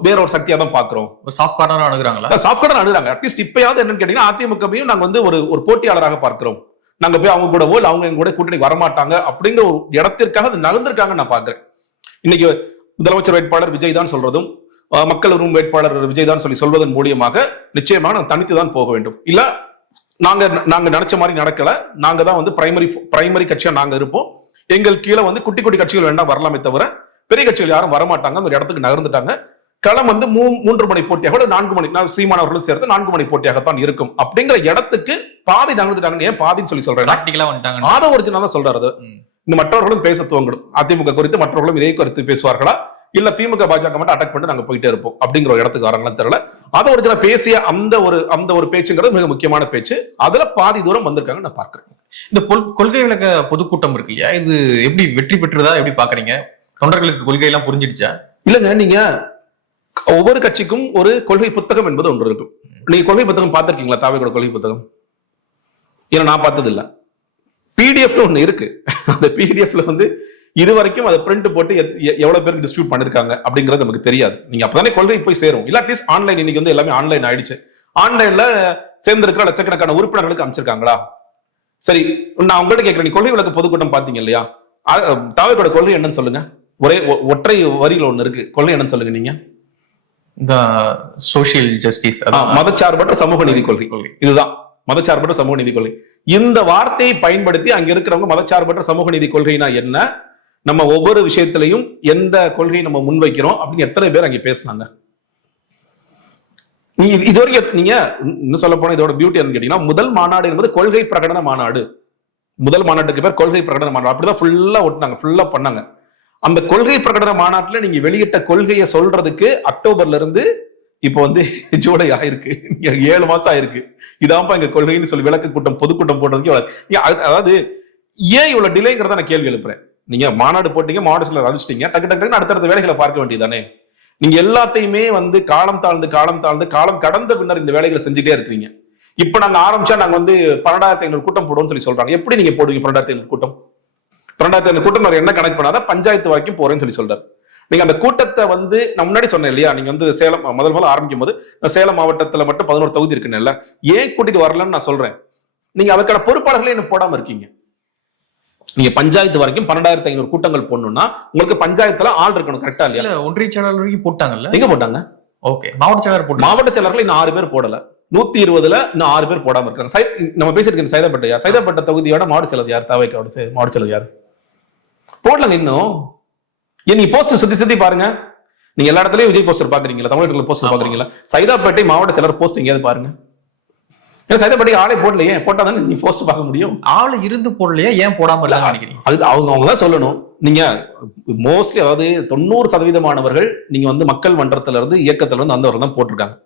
வேற ஒரு சக்தியா தான் பாக்குறோம். ஒரு சாஃப்ட் கார்னரா அணுகுறாங்களா? சாஃப்ட் கார்னர் அணுகுறாங்க. அட்லீஸ்ட் இப்பயாவது என்னன்னு கேட்டீங்கன்னா, அதிமுகவையும் நாங்க வந்து ஒரு போட்டியாளராக பார்க்கிறோம். நாங்க போய் அவங்க கூடவோ இல்ல அவங்க எங்க கூட கூட்டணி வரமாட்டாங்க அப்படிங்கிற ஒரு இடத்திற்காக அது நகர்ந்திருக்காங்க நான் பாக்குறேன். இன்னைக்கு முதலமைச்சர் வேட்பாளர் விஜய் தான் சொல்றதும், மக்கள் விரும்பும் வேட்பாளர் விஜய் தான் சொல்லி சொல்வதன் மூலியமாக நிச்சயமாக நாங்க தனித்து தான் போக வேண்டும். இல்ல நாங்க நினைச்ச மாதிரி நடக்கல, நாங்க தான் வந்து பிரைமரி கட்சியா நாங்க இருப்போம், எங்கள் கீழே வந்து குட்டி குட்டி கட்சிகள் வேண்டாம் வரலாமே தவிர பெரிய கட்சிகள் யாரும் வரமாட்டாங்க, அந்த இடத்துக்கு நகர்ந்துட்டாங்க. களம் வந்து 3 மணி போட்டியாக 4 மணி, சீமானவர்களும் சேர்த்து 4 மணி போட்டியாகத்தான் இருக்கும் அப்படிங்கிற இடத்துக்கு பாதி நகர்ந்துட்டாங்க. ஏன் பாதின்னு சொல்லி சொல்றேன், ஆதவ ஒரிஜினல் தான் சொல்றாரு. இந்த மற்றவர்களும் பேச துவங்கணும். அதிமுக குறித்து மற்றவர்களும் இதே கருத்து பேசுவார்களா, இல்ல திமுக பாஜக மட்டும் அட்டாக் பண்ணிட்டு நாங்க போயிட்டே இருப்போம் அப்படிங்கிற ஒரு இடத்துக்கு வராங்களான்னு தெரியல. ஆதவ ஒரிஜினல் பேசிய அந்த ஒரு பேச்சுங்கிறது மிக முக்கியமான பேச்சு. அதுல பாதி தூரம் வந்திருக்காங்க நான் பார்க்கிறேன். இந்த கொள்கை விளக்க பொதுக்கூட்டம் இருக்கு இல்லையா, இது எப்படி வெற்றி பெற்றதா எப்படி பாக்குறீங்க? தொண்டர்களுக்கு கொள்கை எல்லாம் புரிஞ்சிடுச்சா? இல்லங்க, நீங்க ஒவ்வொரு கட்சிக்கும் ஒரு கொள்கை புத்தகம் என்பது ஒன்று இருக்கும். நீங்க கொள்கை புத்தகம் பார்த்திருக்கீங்களா? தாவேகோட கொள்கை புத்தகம் ஏன்னா நான் பார்த்தது இல்ல. பிடிஎஃப்ல ஒண்ணு இருக்கு. அந்த பிடிஎஃப்ல வந்து இது வரைக்கும் அதை பிரிண்ட் போட்டு எவ்வளவு பேருக்கு டிஸ்ட்ரிபியூட் பண்ணிருக்காங்க அப்படிங்கிறது நமக்கு தெரியாது. நீங்க அப்பதானே கொள்கை போய் சேரும். இல்ல அட்லீஸ்ட் ஆன்லைன், இன்னைக்கு வந்து எல்லாமே ஆன்லைன் ஆயிடுச்சு. ஆன்லைன்ல சேர்ந்திருக்கிற லட்சக்கணக்கான உறுப்பினர்களுக்கு அமைச்சிருக்காங்களா? சரி, நான் உங்கள்கிட்ட கேட்கிறேன், நீ கொள்கை விளக்க பொதுக்கூட்டம் பாத்தீங்க இல்லையா? தாவேகோட கொள்கை என்னன்னு சொல்லுங்க. ஒற்றை வரியில ஒண்ணு இருக்கு. கொள்கை என்னன்னு சொல்லுங்க நீங்க. சோசியல் ஜஸ்டிஸ், மதச்சார்பற்ற சமூக நீதி கொள்கை. இதுதான் மதச்சார்பற்ற சமூக நீதி கொள்கை. இந்த வார்த்தையை பயன்படுத்தி அங்க இருக்கிறவங்க மதச்சார்பற்ற சமூக நீதி கொள்கைனா என்ன, நம்ம ஒவ்வொரு விஷயத்திலையும் எந்த கொள்கையை நம்ம முன்வைக்கிறோம் அப்படின்னு எத்தனை பேர் அங்க பேசினாங்க. இது வரைக்கும் நீங்க இன்னும் சொல்ல போனா இதோட பியூட்டி என்னன்னு கேட்டீங்கன்னா, முதல் மாநாடு என்பது கொள்கை பிரகடன மாநாடு. முதல் மாநாட்டுக்கு பேர் கொள்கை பிரகடன மாநாடு. அப்படிதான் ஃபுல்லா ஒட்டினாங்க, ஃபுல்லா பண்ணாங்க. அந்த கொள்கை பிரகடன மாநாட்டுல நீங்க வெளியிட்ட கொள்கையை சொல்றதுக்கு அக்டோபர்ல இருந்து இப்போ வந்து ஜூலை ஆயிருக்கு, 7 மாசம் ஆயிருக்கு. இதான்ப்பா எங்க கொள்கைன்னு சொல்லி விளக்கு கூட்டம் பொதுக்கூட்டம் போடுறதுக்கு அதாவது ஏன் இவ்வளவு டிலேங்கிறத நான் கேள்வி எழுப்புறேன். நீங்க மாநாடு போட்டீங்க, மாநாடு சொல்ல அறிவிச்சிட்டீங்க, டக்கு டக்குன்னு அடுத்தடுத்த வேலைகளை பார்க்க வேண்டியதானே. நீங்க எல்லாத்தையுமே வந்து காலம் காலம் கடந்த பின்னர் இந்த வேலைகளை செஞ்சுட்டே இருக்கிறீங்க. இப்ப நாங்க ஆரம்பிச்சா நாங்க வந்து 12,500 கூட்டம் போடுவோம்னு சொல்லி சொல்றாங்க. எப்படி நீங்க போடுவீங்க 12,500 கூட்டம்? 12,500 கூட்டம் என்ன கணக்கு பண்ணாத பஞ்சாயத்து வரைக்கும் போறேன்னு சொல்லி சொல்றாரு. நீங்க அந்த கூட்டத்தை வந்து நான் முன்னாடி சொன்னேன் இல்லையா, நீங்க வந்து சேலம் முதல்ல ஆரம்பிக்கும் போது சேலம் மாவட்டத்துல மட்டும் 11 தொகுதி இருக்குன்னு, ஏன் கூட்டிட்டு வரலன்னு நான் சொல்றேன். நீங்க அதுக்கான பொறுப்பாளர்களே இன்னும் போடாம இருக்கீங்க. நீங்க பஞ்சாயத்து வரைக்கும் 12,500 கூட்டங்கள் போடணும்னா உங்களுக்கு பஞ்சாயத்துல ஆள் இருக்கணும், கரெக்டா இல்லையா? ஒன்றிய செயலாளர் வரைக்கும் போட்டாங்கல்ல? எங்க போட்டாங்க? ஓகே, மாவட்ட செயலாளர் மாவட்ட செயலாளர்கள் இன்னும் 6 பேர் போடல. 120ல இன்னும் 6 பேர் போடாம இருக்காங்க. நம்ம பேசிருக்கோம் சைதாப்பேட்டை தொகுதியோட மாவட்ட செயலர் யார்? தாவேக்காவோட மாவட்ட செயலர் யார்? போடலங்க இன்னும். நீ போஸ்டர் சுத்தி பாருங்க. நீங்க எல்லா இடத்துலயும் விஜய் போஸ்டர் பாக்குறீங்களா? தமிழ்நாட்டுல போஸ்டர் பாக்குறீங்களா? சைதாப்பேட்டை மாவட்ட செயலர் போஸ்ட் எங்கேயாவது பாருங்க. ஏன்னா சைதாப்பேட்டைக்கு ஆளே போடலையே, போட்டாதானே நீ போஸ்ட் பார்க்க முடியும். ஆளு இருந்து போடலையா, ஏன் போடாம நினைக்கிறீங்க? அது அவங்க தான் சொல்லணும். நீங்க மோஸ்ட்லி அதாவது 90% நீங்க வந்து மக்கள் மன்றத்துல இருந்து இயக்கத்துல இருந்து வந்தவர்கள் தான் போட்டிருக்காங்க.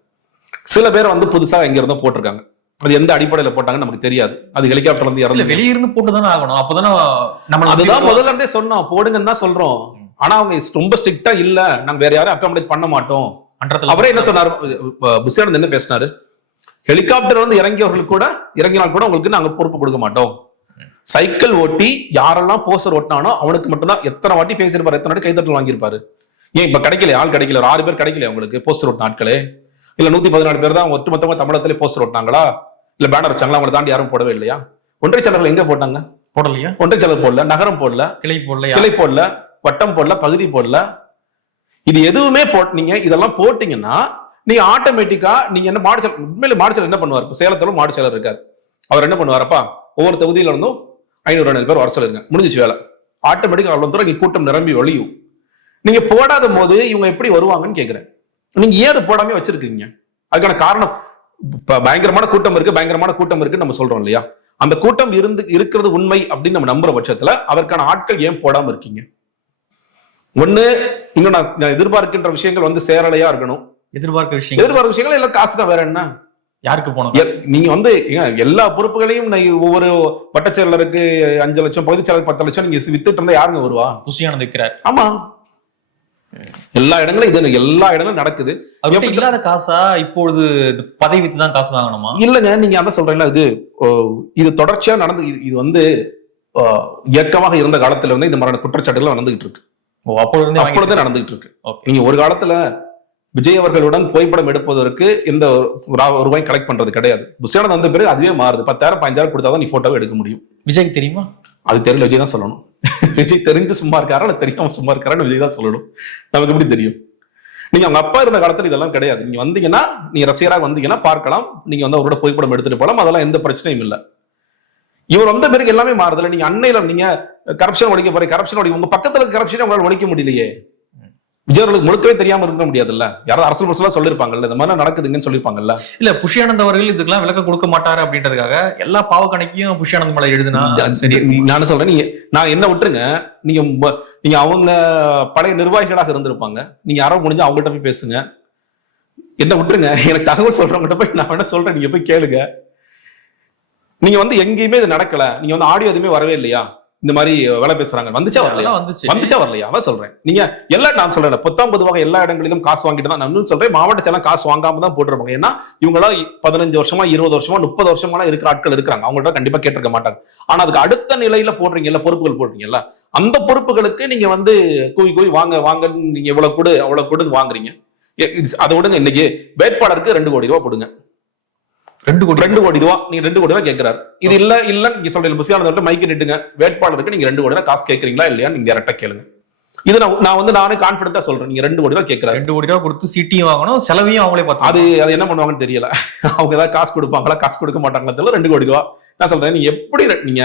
சில பேர் வந்து புதுசா எங்க இருந்தோ போட்டிருக்காங்க. அது எந்த அடிப்படையில போட்டாங்கன்னு நமக்கு தெரியாது. அது ஹெலிகாப்டர்ல இருந்து இறந்து வெளியிருந்து போட்டுதானே ஆகணும். அப்பதானே நம்ம அதுதான் முதல்ல இருந்தே சொன்னோம், போடுங்கன்னு தான் சொல்றோம். ஆனா அவங்க ரொம்ப ஸ்ட்ரிக்டா இல்ல, நாங்க வேற யாரும் அகாமடேட் பண்ண மாட்டோம். அவரே என்ன சொன்னாரு, புஷியானந்த் என்ன பேசினாரு, ஹெலிகாப்டர் வந்து இறங்கினால் கூட உங்களுக்கு நாங்க பொறுப்பு கொடுக்க மாட்டோம். சைக்கிள் ஓட்டி யாரெல்லாம் போஸ்டர் ஓட்டினானோ அவனுக்கு மட்டும்தான். எத்தனை வாட்டி பேசியிருப்பாரு, எத்தனை வாட்டி கைத்தட்டல் வாங்கியிருப்பாரு. ஏன் இப்ப கிடைக்கல, ஆள் கிடைக்கல, ஒரு 6 பேர் கிடைக்கல உங்களுக்கு போஸ்டர் ஓட்டின ஆட்களே? இல்ல 114 பேர் தான் ஒட்டுமொத்தமா தமிழகத்திலே போஸ்டர் ஓட்டினாங்களா? இல்ல பேனர் வச்சாங்களா? அவங்களை தாண்டி யாரும் போடவே இல்லையா? ஒன்றிய செயலர்கள் எங்க போட்டாங்க? போடலையா? ஒன்றிய செயலர் போடல, நகரம் போடல, கிளை போடல, வட்டம் போடல, பகுதி போடல. இது எதுவுமே நீங்க இதெல்லாம் போட்டீங்கன்னா நீங்க ஆட்டோமேட்டிக்கா நீங்க என்ன உண்மையில மாடுச்சலர் என்ன பண்ணுவார்? இப்ப சேலத்துல மாடுச்சலர் இருக்காரு, அவர் என்ன பண்ணுவாரப்பா, ஒவ்வொரு தொகுதியில இருந்தும் 500 பேர் வர சொல்லுங்க, முடிஞ்சிச்சு வேலை. ஆட்டோமேட்டிக்கா அவ்வளவு தூரம் இங்க கூட்டம் நிரம்பி ஒழியும். நீங்க போடாத போது இவங்க எப்படி வருவாங்கன்னு கேக்குறேன். நீங்க ஏன் அதை போடாம வச்சிருக்கீங்க? அதுக்கான காரணம் பயங்கரமான கூட்டம் இருக்கு நம்ம சொல்றோம் இல்லையா? அந்த கூட்டம் இருக்கிறது உண்மை அப்படின்னு நம்ம நம்புற பட்சத்துல அதற்கான ஆட்கள் ஏன் போடாம இருக்கீங்க? ஒண்ணு, இன்னும் நான் எதிர்பார்க்கின்ற விஷயங்கள் வந்து சேரலையா இருக்கணும். எதிர்பார்க்கிற விஷயங்கள் எல்லாம் காசு தான், வேற என்ன? யாருக்கு போனோம்? நீங்க வந்து எல்லா பொறுப்புகளையும் ஒவ்வொரு வட்டச் செயலருக்கு 5 லட்சம், பகுதி செயலருக்கு 10 லட்சம் நீங்க வித்துட்டு இருந்தா யாருங்க வருவா? புஷியானந்த் விற்கிறார். ஆமா, எல்லா இடங்களும் நடக்குது. இல்லாத காசா இப்பொழுது பதவி வித்து தான் காசு வாங்கணுமா? இல்லங்க, நீங்க அதான் சொல்றீங்களா, இது தொடர்ச்சியா நடந்து இது வந்து இயக்கமாக இருந்த காலத்துல இருந்து இந்த மாதிரியான குற்றச்சாட்டுகள் நடந்துகிட்டு இருக்கு. அப்பொழுதே நடந்துகிட்டு இருக்கு. நீங்க ஒரு காலத்துல விஜய் அவர்களுடன் புகைப்படம் எடுப்பதற்கு எந்த ரூபாய் கலெக்ட் பண்றது கிடையாது. புஷியானந்த் வந்த பிறகு அதுவே மாறுது. 10,000 15,000 கொடுத்தாதான் நீ போட்டோவை எடுக்க முடியும். விஜய்க்கு தெரியுமா? அது தெரியல, விஜய் தான் சொல்லணும். விஜய் தெரிஞ்சு சும்மா இருக்காரா இல்ல தெரியாம சும்மா இருக்காரான்னு விஜய் தான் சொல்லணும். நமக்கு எப்படி தெரியும்? நீங்க அவங்க அப்பா இருந்த காலத்துல இதெல்லாம் கிடையாது. நீங்க வந்தீங்கன்னா, நீங்க ரசிகராக வந்தீங்கன்னா பார்க்கலாம், நீங்க வந்து அவரோட புகைப்படம் எடுத்துட்டு போலாம், அதெல்லாம் எந்த பிரச்சனையும் இல்லை. இவர் வந்த பிறகு எல்லாமே மாறுதல. நீங்க அன்னையில நீங்க கரப்ஷன் ஒழிக்க போறீங்க, கரப்ஷன் ஒழிக்க, உங்க பக்கத்துல கரப்ஷன் உங்களால ஒழிக்க முடியலையே. விஜய் அவர்களுக்கு முழுக்கவே தெரியாம இருக்க முடியாதுல்ல. யாராவது அரசியல் பர்சனலா சொல்லிருப்பாங்கல்ல, இந்த மாதிரி நடக்குதுங்கன்னு சொல்லிருப்பாங்கல்ல. இல்ல, புஷியானந்த் அவர்கள் இதுக்கெல்லாம் விளக்கம் கொடுக்க மாட்டாரு அப்படின்றதுக்காக எல்லா பாவ கணக்கையும் புஷியானந்த் மேல எழுதுனா சரி. நான் சொல்றேன், நீங்க நான் என்ன விட்டுருங்க, நீங்க அவங்க பழைய நிர்வாகிகளாக இருந்திருப்பாங்க, நீங்க யாரோ முடிஞ்சு அவங்கள்ட்ட போய் பேசுங்க. என்ன விட்டுருங்க, எனக்கு தகவல் சொல்றவங்ககிட்ட போய் நான் என்ன சொல்றேன், நீங்க போய் கேளுங்க. நீங்க வந்து எங்கேயுமே இது நடக்கல, நீங்க வந்து ஆடியோ எதுவுமே வரவே இல்லையா, இந்த மாதிரி வேலை பேசுறாங்க, வந்துச்சா வரலையா, வந்துச்சா வரலையா, அதான் சொல்றேன். நீங்க எல்லாம் நான் சொல்றேன், 19 எல்லா இடங்களிலும் காசு வாங்கிட்டு தான் நான் சொல்றேன். மாவட்ட செயலாம் காசு வாங்காம தான் போட்டுருப்பாங்க. ஏன்னா இவங்களாம் 15 வருஷமா 20 வருஷமா 30 வருஷமா இருக்கிற ஆட்கள் இருக்கிறாங்க. அவங்கள்ட்ட கண்டிப்பா கேட்டிருக்க மாட்டாங்க. ஆனா அதுக்கு அடுத்த நிலையில போடுறீங்கல்ல, பொறுப்புகள் போடுறீங்கல்ல, அந்த பொறுப்புகளுக்கு நீங்க வந்து கூவி வாங்க வாங்க, நீங்க இவ்வளவு கொடு அவ்வளவு கொடுன்னு வாங்குறீங்க. அதை விடுங்க, இன்னைக்கு வேட்பாளருக்கு 2 கோடி ரூபாய் கொடுங்க. 2 கோடி ரூபாய் நீங்க 2 கோடி ரூபாய் கேட்கிறாரு. இது இல்ல நீங்க சொல்றீங்க, புஷியானந்த் மைக்கு நிட்டுங்க, வேட்பாளருக்கு நீங்க 2 கோடி ரூபாய் காசு கேட்கறீங்களா இல்லையா நீங்க டேரக்டா கேளுங்க. இது நான் வந்து நானே கான்பிடண்டா சொல்றேன். நீங்க 2 கோடி ரூபாய் கேட்கிறாரு, 2 கோடி ரூபாய் கொடுத்து சீட்டியும் வாங்கணும், செலவையும் அவங்களே பார்த்து. அது என்ன பண்ணுவாங்கன்னு தெரியல. அவங்க ஏதாவது காசு கொடுப்பாங்களா, காசு கொடுக்க மாட்டாங்களா தெரியல. 2 கோடி ரூபாய் நான் சொல்றேன். நீங்க எப்படி நீங்க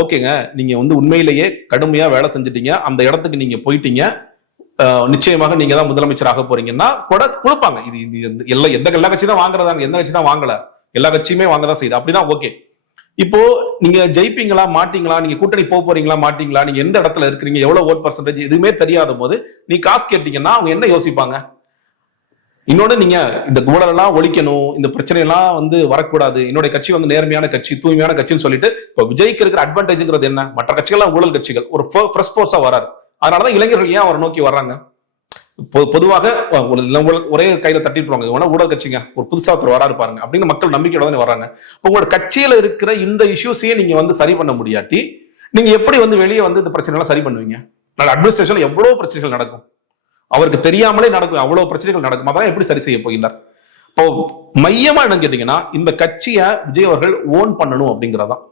ஓகேங்க, நீங்க வந்து உண்மையிலேயே கடுமையா வேலை செஞ்சுட்டீங்க, அந்த இடத்துக்கு நீங்க போயிட்டீங்க, நிச்சயமாக நீங்க தான் முதலமைச்சராக போறீங்கன்னா கூட கொடுப்பாங்க. இது எல்லா கட்சி தான் வாங்குறதாங்க, எந்த கட்சி தான் வாங்கல, எல்லா கட்சியுமே வாங்கதான் செய்யுது. அப்படிதான் ஓகே. இப்போ நீங்க ஜெயிப்பீங்களா மாட்டீங்களா, நீங்க கூட்டணி போறீங்களா மாட்டீங்களா, நீங்க எந்த இடத்துல இருக்கிறீங்க, எவ்வளவு ஓட் பர்சன்டேஜ் எதுவுமே தெரியாத போது நீ காசு கேட்டீங்கன்னா அவங்க என்ன யோசிப்பாங்க? இன்னொன்னு, நீங்க இந்த ஊழலெல்லாம் ஒழிக்கணும், இந்த பிரச்சனை எல்லாம் வந்து வரக்கூடாது, என்னுடைய கட்சி வந்து நேர்மையான கட்சி, தூய்மையான கட்சின்னு சொல்லிட்டு இப்போ விஜய்க்கு இருக்கிற அட்வான்டேஜ்ங்கிறது என்ன? மற்ற கட்சிகள்லாம் ஊழல் கட்சிகள், ஒரு ஃப்ரெஷ் ஃபோர்ஸா வராரு. அதனாலதான் இளைஞர்கள் ஏன் அவரை நோக்கி வர்றாங்க? பொதுவாக ஒரே கையில தட்டிட்டு ஊழல் கட்சிங்க, ஒரு புதுசா ஒருத்தர் வராரு பாருங்க அப்படின்னு மக்கள் நம்பிக்கையோட தானே வர்றாங்க. உங்களோட கட்சியில இருக்கிற இந்த இஷ்யூஸையே நீங்க வந்து சரி பண்ண முடியாட்டி நீங்க எப்படி வந்து வெளியே வந்து இந்த பிரச்சனை எல்லாம் சரி பண்ணுவீங்க? அட்மினிஸ்ட்ரேஷன்ல எவ்வளவு பிரச்சனைகள் நடக்கும், அவருக்கு தெரியாமலே நடக்கும், அவ்வளவு பிரச்சனைகள் நடக்கும். அதான் எப்படி சரி செய்ய போகிறார்? இப்போ மையமா என்னன்னு கேட்டீங்கன்னா, இந்த கட்சியை விஜய் அவர்கள் ஓன் பண்ணணும் அப்படிங்கறதான்.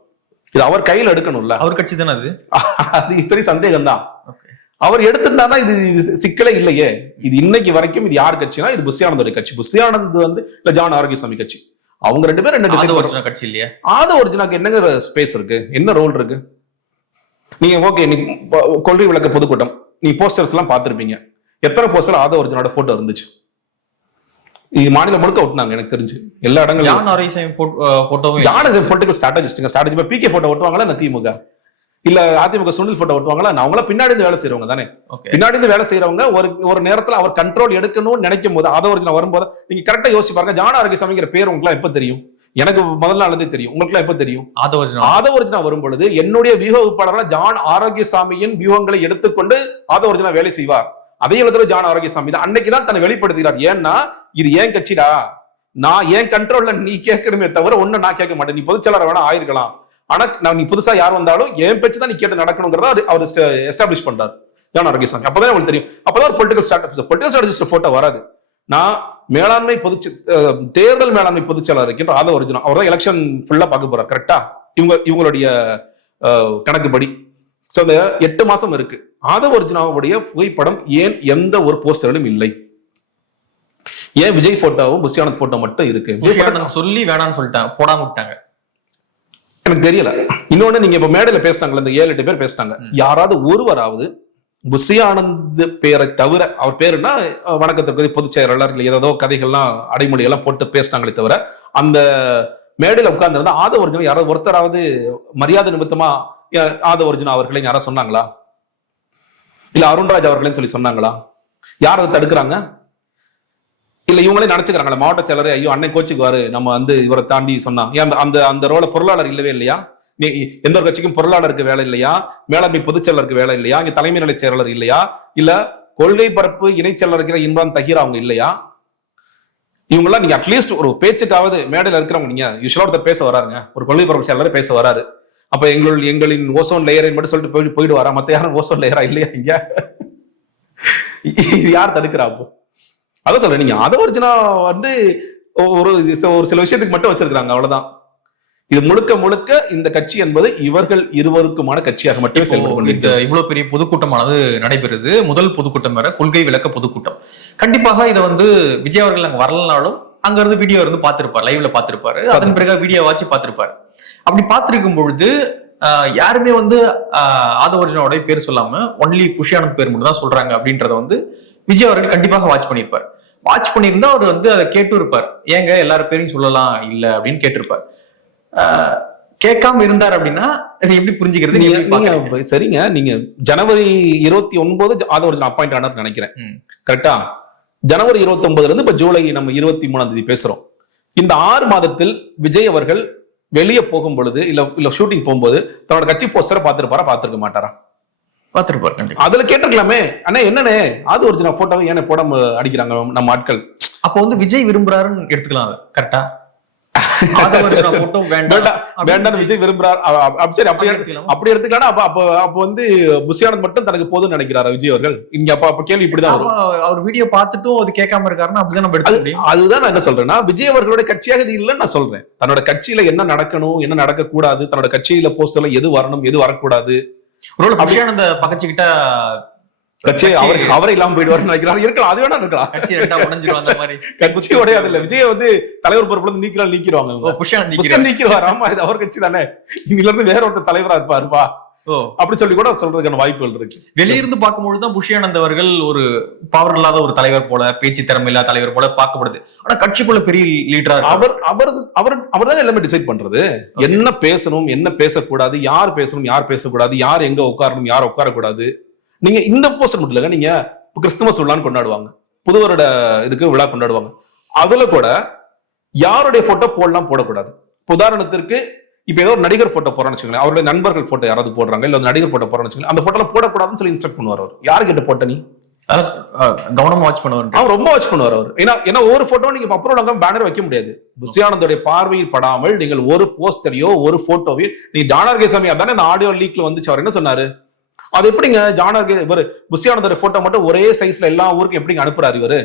இது அவர் கையில எடுக்கணும்ல. அவர் கட்சி தானே அது பெரிய சந்தேகம் தான். அவர் எடுத்திருந்தாருன்னா இது சிக்கலே இல்லையே. இது இன்னைக்கு வரைக்கும் இது யார் கட்சினா, இது புஷியானந்தோட கட்சி. புஷியானந்த் வந்து இல்ல ஜான் ஆரோக்கியசாமி கட்சி, அவங்க 2 பேரும் என்ன கட்சி இல்லையா? ஆத ஒரிஜினாக்கு என்னங்க ஸ்பேஸ் இருக்கு, என்ன ரோல் இருக்கு? நீங்க ஓகே, நீ கொள்கை விளக்க பொதுக்கூட்டம், நீ போஸ்டர்ஸ் எல்லாம் பார்த்திருப்பீங்க. எத்தனை போஸ்டர் ஆத ஒரிஜினோட போட்டோ இருந்துச்சு? இது மாநிலம் முழுக்க ஒட்டினாங்க எனக்கு தெரிஞ்சு எல்லா இடங்களும். John Arokiasamy photo, John political strategist PK photo ஒட்டுவாங்களா என்ன திமுக? இல்ல அதிமுக சுனில் போட்டோ ஓட்டுவாங்களா? அவங்கள பின்னாடி இருந்து வேலை செய்யறவங்க தானே. பின்னாடி இருந்து வேலை செய்யறவங்க ஒரு நேரத்துல அவர் கண்ட்ரோல் எடுக்கணும்னு நினைக்கும் போது ஆத ஒரிஜினல் வரும்போது நீங்க கரெக்டா யோசிச்சு பாருங்க. ஜான் ஆரோக்கியசாமிங்கிற பேர் உங்களுக்கு எப்ப தெரியும்? எனக்கு முதல்ல நாளே தெரியும், உங்களுக்கு எப்ப தெரியும்? ஆத ஒரிஜினல் வரும் பொழுது என்னுடைய வியூக வகுப்பாளரான ஜான் ஆரோக்கியசாமியின் வியூகங்களை எடுத்துக்கொண்டு ஆத ஒரிஜினல் வேலை செய்வார். அதே எழுதுற ஜான் ஆரோக்கியசாமி தான் அன்னைக்குதான் தன்னை வெளிப்படுத்துகிறார். ஏன்னா இது ஏன் கட்சிடா, நான் ஏன் கண்ட்ரோல்ல நீ கேட்கணுமே தவிர ஒண்ணு நான் கேட்க மாட்டேன். நீ பொதுச்செயலாளர் வேணா ஆயிருக்கலாம், ஆனா நீ புதுசா யார் வந்தாலும் என் பேச்சு தான் நீ கேட்டு நடக்கணுங்கிறத அவர் எஸ்டாப்ளிஷ் பண்றாரு ஜான் ஆரோக்கியசாமி. அப்பதான் உங்களுக்கு தெரியும், அப்பதான் ஒரு பொலிட்டிகல் ஸ்ட்ராட்டஜிஸ்ட் போட்டோ வராது. நான் மேலாண்மை தேர்தல் மேலாண்மை பொதுச்செயலாளர் இருக்கின்ற ஆத ஒரிஜினல் அவர் தான் எலெக்ஷன் ஃபுல்லா பார்க்க போறார். கரெக்டா இவங்களுடைய கணக்குப்படி. சோ அந்த 8 மாசம் இருக்கு. ஆத ஒரிஜினாவுடைய புகைப்படம் ஏன் எந்த ஒரு போஸ்டரிலும் இல்லை? ஏன் விஜய் போட்டோவும் புஷியானந்த் போட்டோ மட்டும் இருக்கு? சொல்லி வேணாம்னு சொல்லிட்டாங்க, போடாம விட்டாங்க. எனக்கு தெரியல. இன்னொன்னு, நீங்க இப்ப மேடையில பேசினாங்கல்ல, இந்த 7-8 பேர் பேசினாங்க, யாராவது ஒருவராவது புஷியானந்த் பேரை தவிர, அவர் பேருன்னா வணக்கத்திற்கு பொதுச் செயலாளர் இல்ல ஏதோ கதைகள்லாம் அடைமொழி எல்லாம் போட்டு பேசினாங்களே தவிர, அந்த மேடையில உட்கார்ந்து இருந்தா ஆத ஒரிஜினல் யாராவது ஒருத்தராவது மரியாதை நிமித்தமா ஆத ஒரிஜினல் அவர்களையும் யாராவது சொன்னாங்களா? இல்ல அருண்ராஜ் அவர்களையும் சொல்லி சொன்னாங்களா? யார் அதை தடுக்கிறாங்க? இல்ல இவங்களே நினைச்சுக்கிறாங்களா மாவட்ட செயலரே, ஐயோ அன்னை கோச்சுக்குவாரு நம்ம வந்து இவரை தாண்டி சொன்னா? அந்த ரோல பொருளாளர் இல்லவே இல்லையா? எந்த ஒரு கட்சிக்கும் பொருளாளருக்கு வேலை இல்லையா? மேலாண்மை பொதுச்செயலருக்கு வேலை இல்லையா? இங்க தலைமை நிலை செயலாளர் இல்லையா? இல்ல கொள்கை பரப்பு இணைச்செயலர் இருக்கிற இம்ரான் தஹீர் அவங்க இல்லையா? இவங்கெல்லாம் நீங்க அட்லீஸ்ட் ஒரு பேச்சுக்காவது மேடையில இருக்கிறவங்க, நீங்க யூஸ்வலா ஒருத்தர் பேச வராருங்க, ஒரு கொள்கை பரப்பு செயலாளர் பேச வராரு, அப்ப எங்களின் ஓசோன் லேயரை மட்டும் சொல்லிட்டு போயிடுவாரா? மத்த யாரும் ஓசோன் லேயரா இல்லையா? இங்க இது யார் தடுக்கிறா? அப்போ அதான் சொல்றேன், நீங்க அதை ஒரிஜினா வந்து ஒரு சில விஷயத்துக்கு மட்டும் வச்சிருக்காங்க, அவ்வளவுதான். இது முழுக்க முழுக்க இந்த கட்சி என்பது இவர்கள் இருவருக்குமான கட்சியாக மட்டுமே செயல்பட்டு இவ்வளவு பெரிய பொதுக்கூட்டமானது நடைபெறுது. முதல் பொதுக்கூட்டம் வேற, கொள்கை விளக்க பொதுக்கூட்டம். கண்டிப்பாக இதை வந்து விஜய் அவர்கள் அங்க வரலனாலும் அங்க இருந்து வீடியோ இருந்து பார்த்திருப்பாரு, லைவ்ல பார்த்திருப்பாரு. அதன் பிறகு வீடியோ வாட்சி பார்த்திருப்பாரு. அப்படி பார்த்திருக்கும் பொழுது யாருமே வந்து ஆதவர்ஜனோட பேர் சொல்லாம ஒன்லி புஷியானந்த் பேர் மட்டும் தான் சொல்றாங்க அப்படின்றத வந்து விஜய் அவர்கள் கண்டிப்பாக வாட்ச் பண்ணியிருப்பார். வாட்ச் பண்ணியிருந்தா அவர் வந்து அதை கேட்டு இருப்பார், ஏங்க எல்லாரும் பேரையும் சொல்லலாம் இல்ல அப்படின்னு கேட்டிருப்பார். கேட்காம இருந்தார் அப்படின்னா அதை எப்படி புரிஞ்சுக்கிறது? சரிங்க, நீங்க ஜனவரி 29 ஆதவர்ஜன் அப்பாயிண்ட் ஆனார் நினைக்கிறேன், கரெக்டா? ஜனவரி 29 இருந்து இப்ப ஜூலை நம்ம 23 பேசுறோம். இந்த 6 மாதத்தில் விஜய் அவர்கள் வெளியே போகும் பொழுது இல்ல ஷூட்டிங் போகும்போது தன்னோட கட்சி போஸ்டரை பார்த்திருக்க மாட்டாரா? பார்த்திருப்பாரு. அதுல கேட்டிருக்கலாமே, அண்ணா என்னன்னு ஆதவர்ஜன் போட்டோவை ஏன்னா போடாம அடிக்கிறாங்க நம்ம ஆட்கள்? அப்போ வந்து விஜய் விரும்புறாருன்னு எடுத்துக்கலாம், கரெக்டா? வேண்டாம் விஜய் விரும்புறார், அப்படி எடுத்துக்கலாம். அப்ப வந்து புஷியானந்த் மட்டும் தனக்கு போதும்னு நினைக்கிறாரா விஜய் அவர்கள்? இங்க அப்ப கேள்வி இப்படிதான், அவர் வீடியோ பார்த்துட்டும் அது கேட்காம இருக்காருன்னா அப்படிதான் நம்ம எடுக்க முடியும். அதுதான் நான் என்ன சொல்றேன்னா, விஜய் அவர்களுடைய கட்சியாக இது இல்லைன்னு நான் சொல்றேன். தன்னோட கட்சியில என்ன நடக்கணும், என்ன நடக்க கூடாது, தன்னோட கட்சியில போஸ்டர்ல எது வரணும், எது வரக்கூடாது, ஒரு புஷியானந்த பக்கச்சுக்கிட்ட கட்சி அவரை இல்லாம போயிடுவாரு நினைக்கிறாரு. இருக்கலாம், அது வேணா இருக்கலாம். கட்சி உடையாது இல்ல, விஜய் வந்து தலைவர் பொறுப்புல நீக்கிடுவாங்க, நீக்கிடுவார். ஆமா, இது அவர் கட்சி தானே, இதுல இருந்து வேற ஒருத்தர் தலைவரா இருப்பாருப்பா அப்படி சொல்லி கூட சொல்றதுக்கான வாய்ப்புகள் இருக்கு. வெளியிருந்து பார்க்கும்பொழுதுதான் புஷியானந்த் அவர்கள் ஒரு பவர் இல்லாத ஒரு தலைவர் போல, பேச்சு திறமை இல்லாத தலைவர் போல பார்க்கப்படுது. ஆனா கட்சிக்குள்ள பெரிய லீடரா அவர் தான் எல்லாமே டிசைட் பண்றது. என்ன பேசணும், என்ன பேசக்கூடாது, யார் பேசணும், யார் பேசக்கூடாது, யார் எங்க உட்காரணும், யார் உட்காரக்கூடாது. நீங்க இந்த போஸ்டர் மட்டும் இல்லைங்க, நீங்க கிறிஸ்துமஸ் விழான்னு கொண்டாடுவாங்க, புது வருட இதுக்கு விழா கொண்டாடுவாங்க. அதுல கூட யாருடைய போட்டோ போடக்கூடாது. உதாரணத்திற்கு இப்ப ஏதோ ஒரு நடிகர் போட்டோ போறான்னு வச்சுக்கோங்களேன், அவருடைய நண்பர்கள் போட்டோ யாராவது போடுறாங்க, இல்ல நடிகர் போட்டோ போறான்னு வச்சுக்கோங்க, அந்த போட்டோல போடக்கூடாதுன்னு சொல்லி இன்ஸ்ட்ரக்ட் பண்ணுவார் அவர். யாரு கிட்ட போட்ட நீ கவனமா வாட்ச் பண்ணுவார், அவர் ரொம்ப வாட்ச் பண்ணுவார் அவர். ஏன்னா ஒவ்வொரு போட்டோ நீங்க அப்புறம் அங்க பேனர் வைக்க முடியாது. புஷியானந்தோட பார்வையில் படாமல் நீங்கள் ஒரு போஸ்டரையோ ஒரு போட்டோவையோ, நீ ஜானார்கேசாமி தானே இந்த ஆடியோ லீக்ல வந்துச்சு, அவர் என்ன சொன்னாரு, அது எப்படிங்க இவரு புஷியானந்தோட போட்டோ மட்டும் ஒரே சைஸ்ல எல்லா ஊருக்கும் எப்படிங்க அனுப்புறாரு இவரு?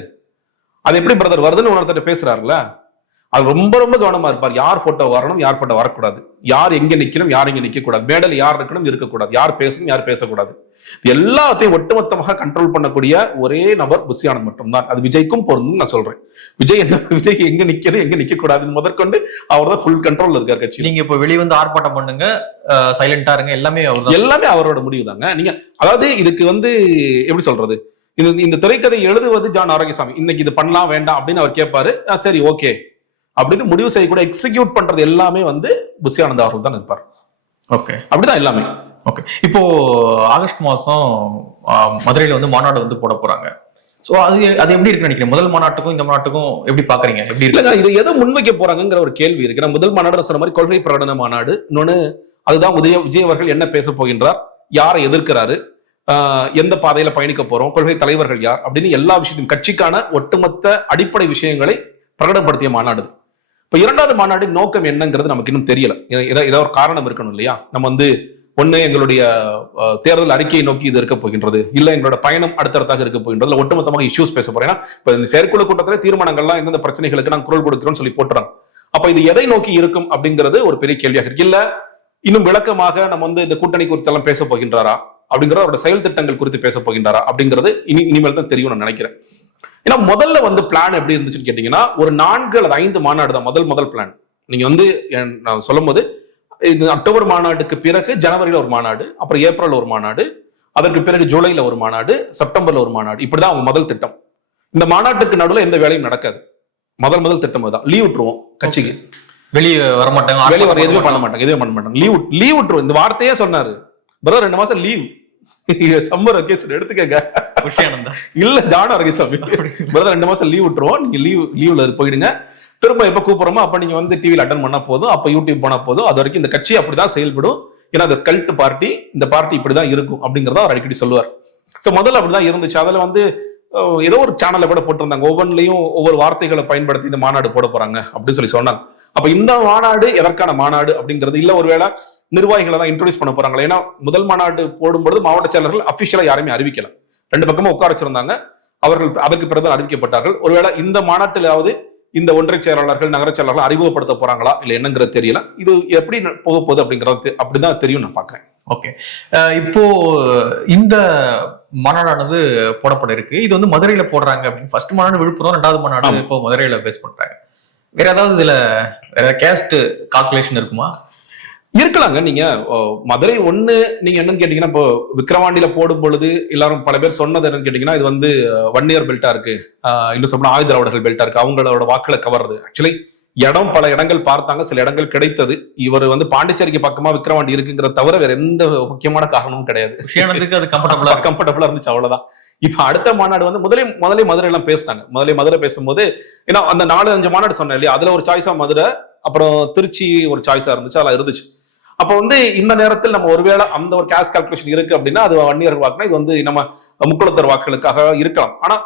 அது எப்படி பிரதர் வருதுன்னு உணர்த்த பேசுறாருல, அது ரொம்ப ரொம்ப கவனமா இருப்பார். யார் போட்டோ வரணும், யார் போட்டோ வரக்கூடாது, யார் எங்க நிக்கணும், யார் எங்க நிக்க கூடாது, மேடல் யார் இருக்கணும், இருக்கக்கூடாது, யார் பேசணும், யார் பேசக்கூடாது, எல்லாத்தையும் ஒட்டுமொத்தமாக கண்ட்ரோல் பண்ணக்கூடிய ஒரே நபர் புஷியானந்த் மட்டும்தான். அது விஜய்க்கும் பொருந்தும் நான் சொல்றேன். விஜய் எங்க நிக்கணும், எங்க நிக்க கூடாதுன்னு முதற்கொண்டு அவர் தான் ஃபுல் கண்ட்ரோல்ல இருக்கார் கட்சி. நீங்க இப்ப வெளியே வந்து ஆர்ப்பாட்டம் பண்ணுங்க, சைலண்டா இருங்க, எல்லாமே அவரோட முடிவு தாங்க. நீங்க அதாவது இதுக்கு வந்து எப்படி சொல்றது, இந்த திரைக்கதை எழுதுவது ஜான் ஆரோக்கியசாமி. இன்னைக்கு இது பண்ணலாம் வேண்டாம் அப்படின்னு அவர் கேட்பாரு, சரி ஓகே அப்படின்னு முடிவு செய்யக்கூட எக்ஸிக்யூட் பண்றது எல்லாமே வந்து புஷியானந்த் அவர்கள் தான் இருப்பார். ஓகே, அப்படிதான் எல்லாமே. ஓகே, இப்போ ஆகஸ்ட் மாசம் மதுரையில வந்து மாநாடு வந்து போட போறாங்க. சோ அது எப்படி இருக்கு நினைக்கிறேன்? முதல் மாநாட்டுக்கும் இந்த மாநாட்டுக்கும் எப்படி பாக்குறீங்க? எப்படி இல்லங்க, இது எதை முன்வைக்க போறாங்கிற ஒரு கேள்வி இருக்கு. நான் முதல் மாநாடு சொன்ன மாதிரி கொள்கை பிரகடன மாநாடு, இன்னொன்னு அதுதான் விஜய் அவர்கள் என்ன பேச போகின்றார், யாரை எதிர்க்கிறாரு, எந்த பாதையில பயணிக்க போறோம், கொள்கை தலைவர்கள் யார் அப்படின்னு எல்லா விஷயத்தையும் கட்சிக்கான ஒட்டுமொத்த அடிப்படை விஷயங்களை பிரகடனப்படுத்திய மாநாடு. இப்ப இரண்டாவது மாநாடு நோக்கம் என்னங்கிறது நமக்கு இன்னும் தெரியல. ஏதாவது ஒரு காரணம் இருக்கணும் இல்லையா? நம்ம வந்து ஒண்ணு எங்களுடைய தேர்தல் அறிக்கையை நோக்கி இது இருக்க போகின்றது, இல்ல எங்களோட பயணம் அடுத்தடுத்தாக இருக்க போகின்றது, இல்ல ஒட்டுமொத்தமாக இஷ்யூஸ் பேச போறேன். இப்ப இந்த செயற்குழு கூட்டத்திலே தீர்மானங்கள்லாம் எந்தெந்த பிரச்சனைகளுக்கு நான் குரல் கொடுக்கிறோம்னு சொல்லி போட்டுறாங்க. அப்ப இது எதை நோக்கி இருக்கும் அப்படிங்கிறது ஒரு பெரிய கேள்வியாக இருக்கு. இல்ல இன்னும் விளக்கமாக நம்ம வந்து இந்த கூட்டணி குறித்து எல்லாம் பேச போகின்றாரா அப்படிங்கறது, அவரோட செயல் திட்டங்கள் குறித்து பேச போகின்றாரா அப்படிங்கிறது இனிமேல் தான் தெரியும் நான் நினைக்கிறேன். ஏன்னா முதல்ல வந்து பிளான் எப்படி இருந்துச்சுன்னு கேட்டீங்கன்னா, ஒரு 4 அல்லது 5 மாநாடு தான் முதல் பிளான். நீங்க வந்து நான் சொல்லும் போது இது அக்டோபர் மாநாட்டுக்கு பிறகு ஜனவரியில ஒரு மாநாடு, அப்புறம் ஏப்ரல் ஒரு மாநாடு, அதற்கு பிறகு ஜூலைல ஒரு மாநாடு, செப்டம்பர்ல ஒரு மாநாடு, இப்படிதான் அவங்க முதல் திட்டம். இந்த மாநாட்டுக்கு நடுவில் எந்த வேலையும் நடக்காது. முதல் திட்டம் தான். லீவ் விட்டுருவோம் கட்சிக்கு, வெளியே வர மாட்டாங்க, வெளியே வர எதுவுமே பண்ண மாட்டாங்க, லீவ் விட்டுருவோம். இந்த வார்த்தையே சொன்னாரு பிரதர், 2 மாசம் லீவ், சம்மர் வெக்கேஷன் எடுத்துக்கங்க. இல்ல ஜான் ஆரோக்கியசாமி பிரதர் 2 மாசம் லீவ் விட்டுருவோம், நீங்க லீவ்ல போயிடுங்க, திரும்ப எப்ப கூப்பிடுறோமோ அப்ப நீங்க வந்து டிவில அட்டன் பண்ணா போதும், அப்ப யூடியூப் போனா போதும், அது வரைக்கும் இந்த கட்சி அப்படிதான் செயல்படும், ஏன்னா அது கல்ட் பார்ட்டி, இந்த பார்ட்டி இப்படிதான் இருக்கும் அப்படிங்கறத அவர் அடிக்கடி சொல்லுவார். சோ முதல்ல அப்படிதான் இருந்துச்சு. அதுல வந்து ஏதோ ஒரு சேனல்ல கூட போட்டிருந்தாங்க, ஒவ்வொன்றிலையும் ஒவ்வொரு வார்த்தைகளை பயன்படுத்தி இந்த மாநாடு போட போறாங்க அப்படின்னு சொல்லி சொன்னாங்க. அப்ப இந்த மாநாடு எதற்கான மாநாடு அப்படிங்கிறது, இல்ல ஒருவேளை நிர்வாகிகளை தான் இன்ட்ரோடியூஸ் பண்ண போறாங்களா? ஏன்னா முதல் மாநாடு போடும்பொழுது மாவட்ட செயலர்கள் அபிஷியலா யாருமே அறிவிக்கல, ரெண்டு பக்கமும் உட்கார வச்சிருந்தாங்க. அவர்கள் அதற்கு பிறகு அறிவிக்கப்பட்டார்கள். ஒருவேளை இந்த மாநாட்டிலாவது இந்த ஒன்றிய செயலாளர்கள் நகர செயலாளர்கள் அறிமுகப்படுத்த போறாங்களா இல்ல என்னங்கிறது தெரியல. இது எப்படி போக போகுது அப்படிங்கிறது அப்படிதான் தெரியும் நான் பாக்குறேன். ஓகே, இப்போ இந்த மாநாடானது போடப்பட இருக்கு. இது வந்து மதுரையில போடுறாங்க அப்படின்னு ஃபர்ஸ்ட் மாநாடு விழுப்புரம், ரெண்டாவது மாநாடு இப்போ மதுரையில பேஸ் பண்றாங்க. வேற ஏதாவது இதுல வேற கேஸ்ட் கால்குலேஷன் இருக்குமா? இருக்கலாங்க. நீங்க மதுரை ஒண்ணு நீங்க என்னன்னு கேட்டீங்கன்னா, இப்போ விக்கிரவாண்டியில போடும் பொழுது எல்லாரும் பல பேர் சொன்னது என்னன்னு கேட்டீங்கன்னா, இது வந்து வன்னியர் பெல்ட்டா இருக்கு, இன்னும் சொன்னா ஆயுத திராவிடர்கள் பெல்ட்டா இருக்கு, அவங்களோட வாக்குகளை கவர்றது. ஆக்சுவலி இடம் பல இடங்கள் பார்த்தாங்க, சில இடங்கள் கிடைத்தது. இவர் வந்து பாண்டிச்சேரிக்கு பக்கமா விக்கிரவாண்டி இருக்குங்கிற தவிர வேற எந்த முக்கியமான காரணமும் கிடையாது. அது கம்ஃபர்டபுளா இருந்துச்சு, அவ்வளவுதான். இப்ப அடுத்த மாநாடு வந்து முதலே மதுரை எல்லாம் பேசினாங்க. மதுரை பேசும்போது ஏன்னா அந்த 4-5 மாநாடு சொன்னேன் இல்லையா, அதுல ஒரு சாய்ஸா மதுரை, அப்புறம் திருச்சி ஒரு சாய்ஸா இருந்துச்சு, அதெல்லாம் இருந்துச்சு. அப்ப வந்து இந்த நேரத்தில் நம்ம ஒருவேளை அந்த ஒரு கேஷ் கால்குலேஷன் இருக்கு அப்படின்னா அது வன்னியர் வாக்குனா இது வந்து நம்ம முக்குளத்தர் வாக்குகளுக்காக இருக்கலாம். ஆனா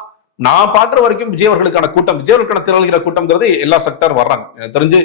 நான் பாக்குற வரைக்கும் விஜயவர்களுக்கான கூட்டம், விஜயவர்களுக்கான திரள்கிற கூட்டம்ங்கிறது எல்லா செக்டர் வர்றாங்க. எனக்கு தெரிஞ்சு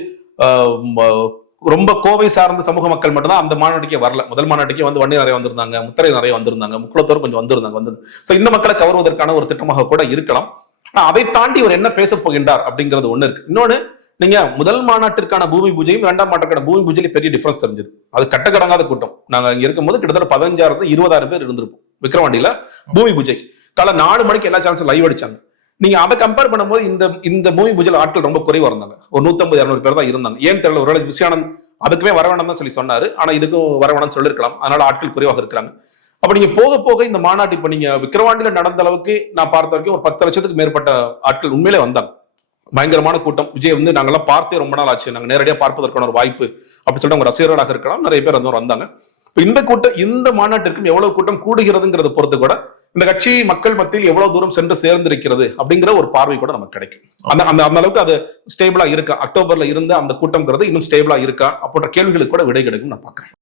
ரொம்ப கோவை சார்ந்த சமூக மக்கள் மட்டும்தான் அந்த மாநாட்டுக்கே வரல. முதல் மாநாட்டுக்கே வந்து வன்னியர் நிறைய வந்திருந்தாங்க, முத்திரை நிறைய வந்திருந்தாங்க, முக்குளத்தோர் கொஞ்சம் வந்திருந்தாங்க. சோ இந்த மக்களை கவர்வதற்கான ஒரு திட்டமாக கூட இருக்கலாம். ஆனா அதை தாண்டி அவர் என்ன பேச போகின்றார் அப்படிங்கிறது ஒண்ணு இருக்கு. இன்னொன்னு, நீங்க முதல் மாநாட்டிற்கான பூமி பூஜையும் இரண்டாம் மாநாட்டுக்கான பூமி பூஜையில பெரிய டிஃபரன்ஸ் தெரிஞ்சது. அது கட்டக்கடங்காத கூட்டம். நாங்க இங்க இருக்கும்போது கிட்டத்தட்ட 15,000-20,000 பேர் இருந்திருப்போம் விக்கிரவாண்டியில பூமி பூஜைக்கு. காலை 4 மணிக்கு எல்லா சேனல்ஸும் லைவ் அடிச்சாங்க. நீங்க அதை கம்பேர் பண்ணும்போது இந்த பூமி பூஜையில ஆட்கள் ரொம்ப குறைவா இருந்தாங்க. ஒரு 150-200 பேர் தான் இருந்தாங்க. ஏன் தெரியல, ஒருவேளை விஸ்யானந்த் அதுக்குமே வர வேண்டாம் தான் சொல்லி சொன்னாரு, ஆனா இதுக்கும் வர வேணாம்னு சொல்லிருக்கலாம். அதனால ஆட்கள் குறைவாக இருக்கிறாங்க. அப்ப நீங்க போக போக இந்த மாநாட்டு இப்ப நீங்க விக்கிரவாண்டியில நடந்த அளவுக்கு நான் பார்த்த வரைக்கும் ஒரு 10 லட்சத்துக்கு மேற்பட்ட ஆட்கள் உண்மையிலே வந்தாங்க. பயங்கரமான கூட்டம். விஜய் வந்து நாங்கெல்லாம் பார்த்தே ரொம்ப நாள் ஆச்சு, நாங்க நேரடியாக பார்ப்பதற்கான ஒரு வாய்ப்பு அப்படி சொல்லிட்டு அவங்க ரசிகர்களாக இருக்கலாம், நிறைய பேர் வந்தாங்க. இந்த கூட்டம் இந்த மாநாட்டிற்கும் எவ்வளவு கூட்டம் கூடுகிறதுங்கிறத பொறுத்து கூட இந்த கட்சி மக்கள் மத்தியில் எவ்வளவு தூரம் சென்று சேர்ந்திருக்கிறது அப்படிங்கிற ஒரு பார்வை கூட நமக்கு கிடைக்கும். அந்த அளவுக்கு அது ஸ்டேபிளா இருக்கா, அக்டோபர்ல இருந்த அந்த கூட்டம்ங்கிறது இன்னும் ஸ்டேபிளா இருக்கா அப்படின்ற கேள்விகளுக்கு கூட விடை கிடைக்கும் நான் பாக்குறேன்.